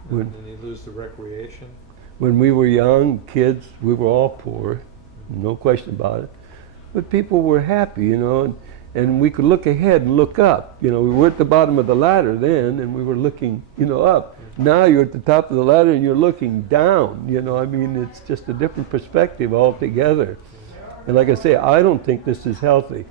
When- And then you lose the recreation. When we were young kids, we were all poor, no question about it. But people were happy, you know, and we could look ahead and look up. You know, we were at the bottom of the ladder then, and we were looking, you know, up. Now you're at the top of the ladder and you're looking down, you know. I mean, it's just a different perspective altogether. And like I say, I don't think this is healthy.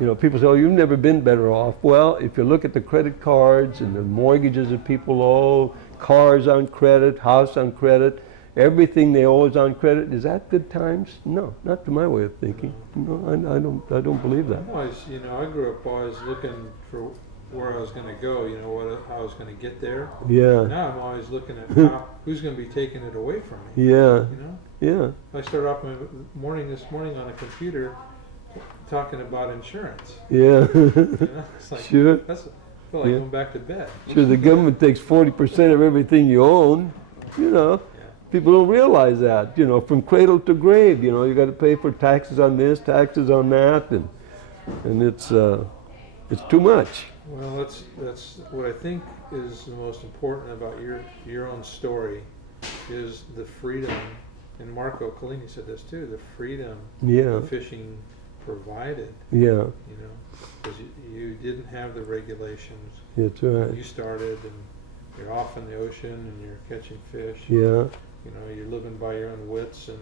You know, people say, oh, you've never been better off. Well, if you look at the credit cards and the mortgages that people owe, cars on credit, house on credit, everything they owe is on credit. Is that good times? No, not to my way of thinking. No, I don't believe that. I'm always, you know, I grew up always looking for where I was going to go, you know, how I was going to get there. Yeah, Now I'm always looking at who's going to be taking it away from me. yeah, You know, yeah, I started off my morning this morning on a computer talking about insurance. yeah. You know, it's like Sure. I feel like Yeah. going back to bed. Sure, the government takes 40% of everything you own, you know. Yeah. People don't realize that, you know, from cradle to grave, you know, you got to pay for taxes on this, taxes on that, and it's too much. Well, that's what I think is the most important about your own story is the freedom, and Marco Collini said this too, the freedom Yeah, fishing provided, yeah, you know, because you didn't have the regulations. that's right. You started and you're off in the ocean and you're catching fish. Yeah, You know, you're living by your own wits and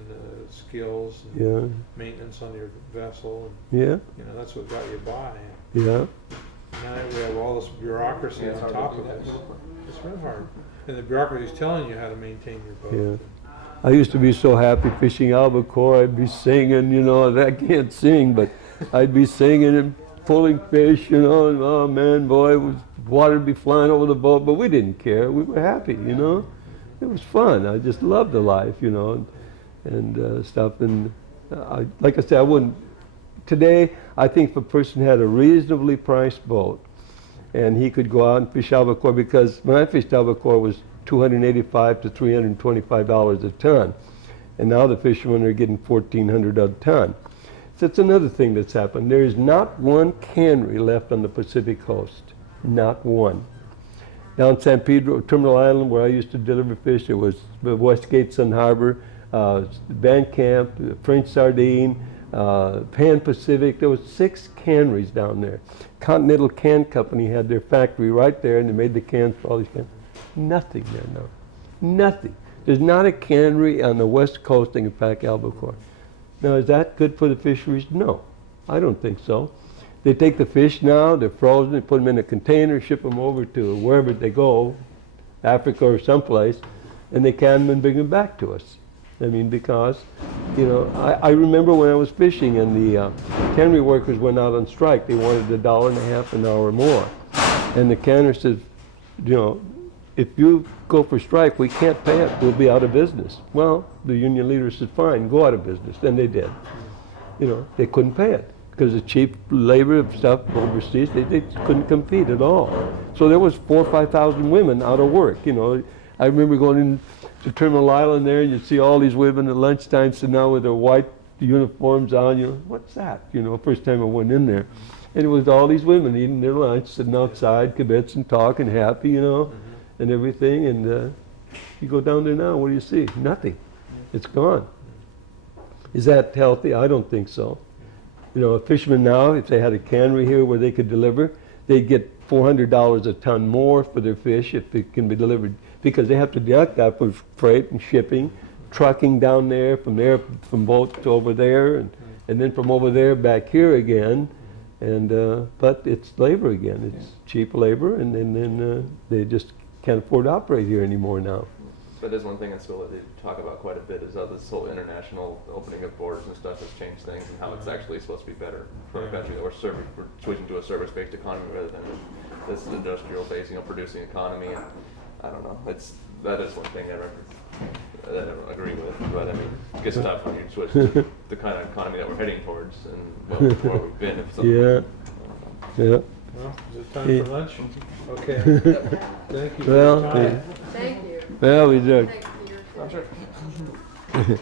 skills and yeah, maintenance on your vessel, yeah, and you know that's what got you by. yeah, Now that we have all this bureaucracy Yeah, it's on hard top to of do us, that. it's real hard. And the bureaucracy is telling you how to maintain your boat. I used to be so happy fishing albacore. I'd be singing, you know, and I can't sing, but I'd be singing and pulling fish, you know, and oh man, boy, water would be flying over the boat, but we didn't care. We were happy, you know. It was fun. I just loved the life, you know, and stuff. And like I said, I wouldn't. Today, I think if a person had a reasonably priced boat, and he could go out and fish albacore, because when I fished albacore it was $285 to $325 a ton, and now the fishermen are getting $1,400 a ton. That's another thing that's happened. There is not one cannery left on the Pacific coast. Not one. Down San Pedro, Terminal Island, where I used to deliver fish, there was the Westgate Sun Harbor, Van Camp, French Sardine, Pan Pacific. There was 6 canneries down there. Continental Can Company had their factory right there, and they made the cans for all these cans. Nothing there now. Nothing. There's not a cannery on the west coast that can pack albacore. Now, is that good for the fisheries? No, I don't think so. They take the fish now, they're frozen, they put them in a container, ship them over to wherever they go, Africa or someplace, and they can them and bring them back to us. I mean, because, you know, I remember when I was fishing and the cannery workers went out on strike. They wanted $1.50 an hour more. And the canner says, you know, if you go for strike, we can't pay it. We'll be out of business. Well, the union leader said, fine, go out of business. Then they did. You know, they couldn't pay it because the cheap labor of stuff overseas, they couldn't compete at all. So there was 4,000 or 5,000 women out of work. You know, I remember going in to Terminal Island there, and you'd see all these women at lunchtime sitting down with their white uniforms on. You know, what's that? You know, first time I went in there. And it was all these women eating their lunch, sitting outside, kibitzing, talking, happy, you know, and everything. And you go down there now, what do you see? Nothing. It's gone. Is that healthy? I don't think so. You know, a fisherman now, if they had a cannery here where they could deliver, they'd get $400 a ton more for their fish if it can be delivered, because they have to deduct that for freight and shipping, trucking down there, from boat to over there, and then from over there back here again. And but it's labor again. It's cheap labor, and then they just can't afford to operate here anymore now. But there's one thing in school that they talk about quite a bit is how this whole international opening of borders and stuff has changed things, and how it's actually supposed to be better for our country. That we're switching to a service-based economy rather than this industrial-based, you know, producing economy. And I don't know. That is one thing that I don't agree with. But I mean, it gets tough when you switch to the kind of economy that we're heading towards, and where we've been. If something, Yeah. Yeah. Well, is it time for lunch? Okay. Thank you for Well, your time. Thank you. Well, we did. Thanks for your. I'm sure.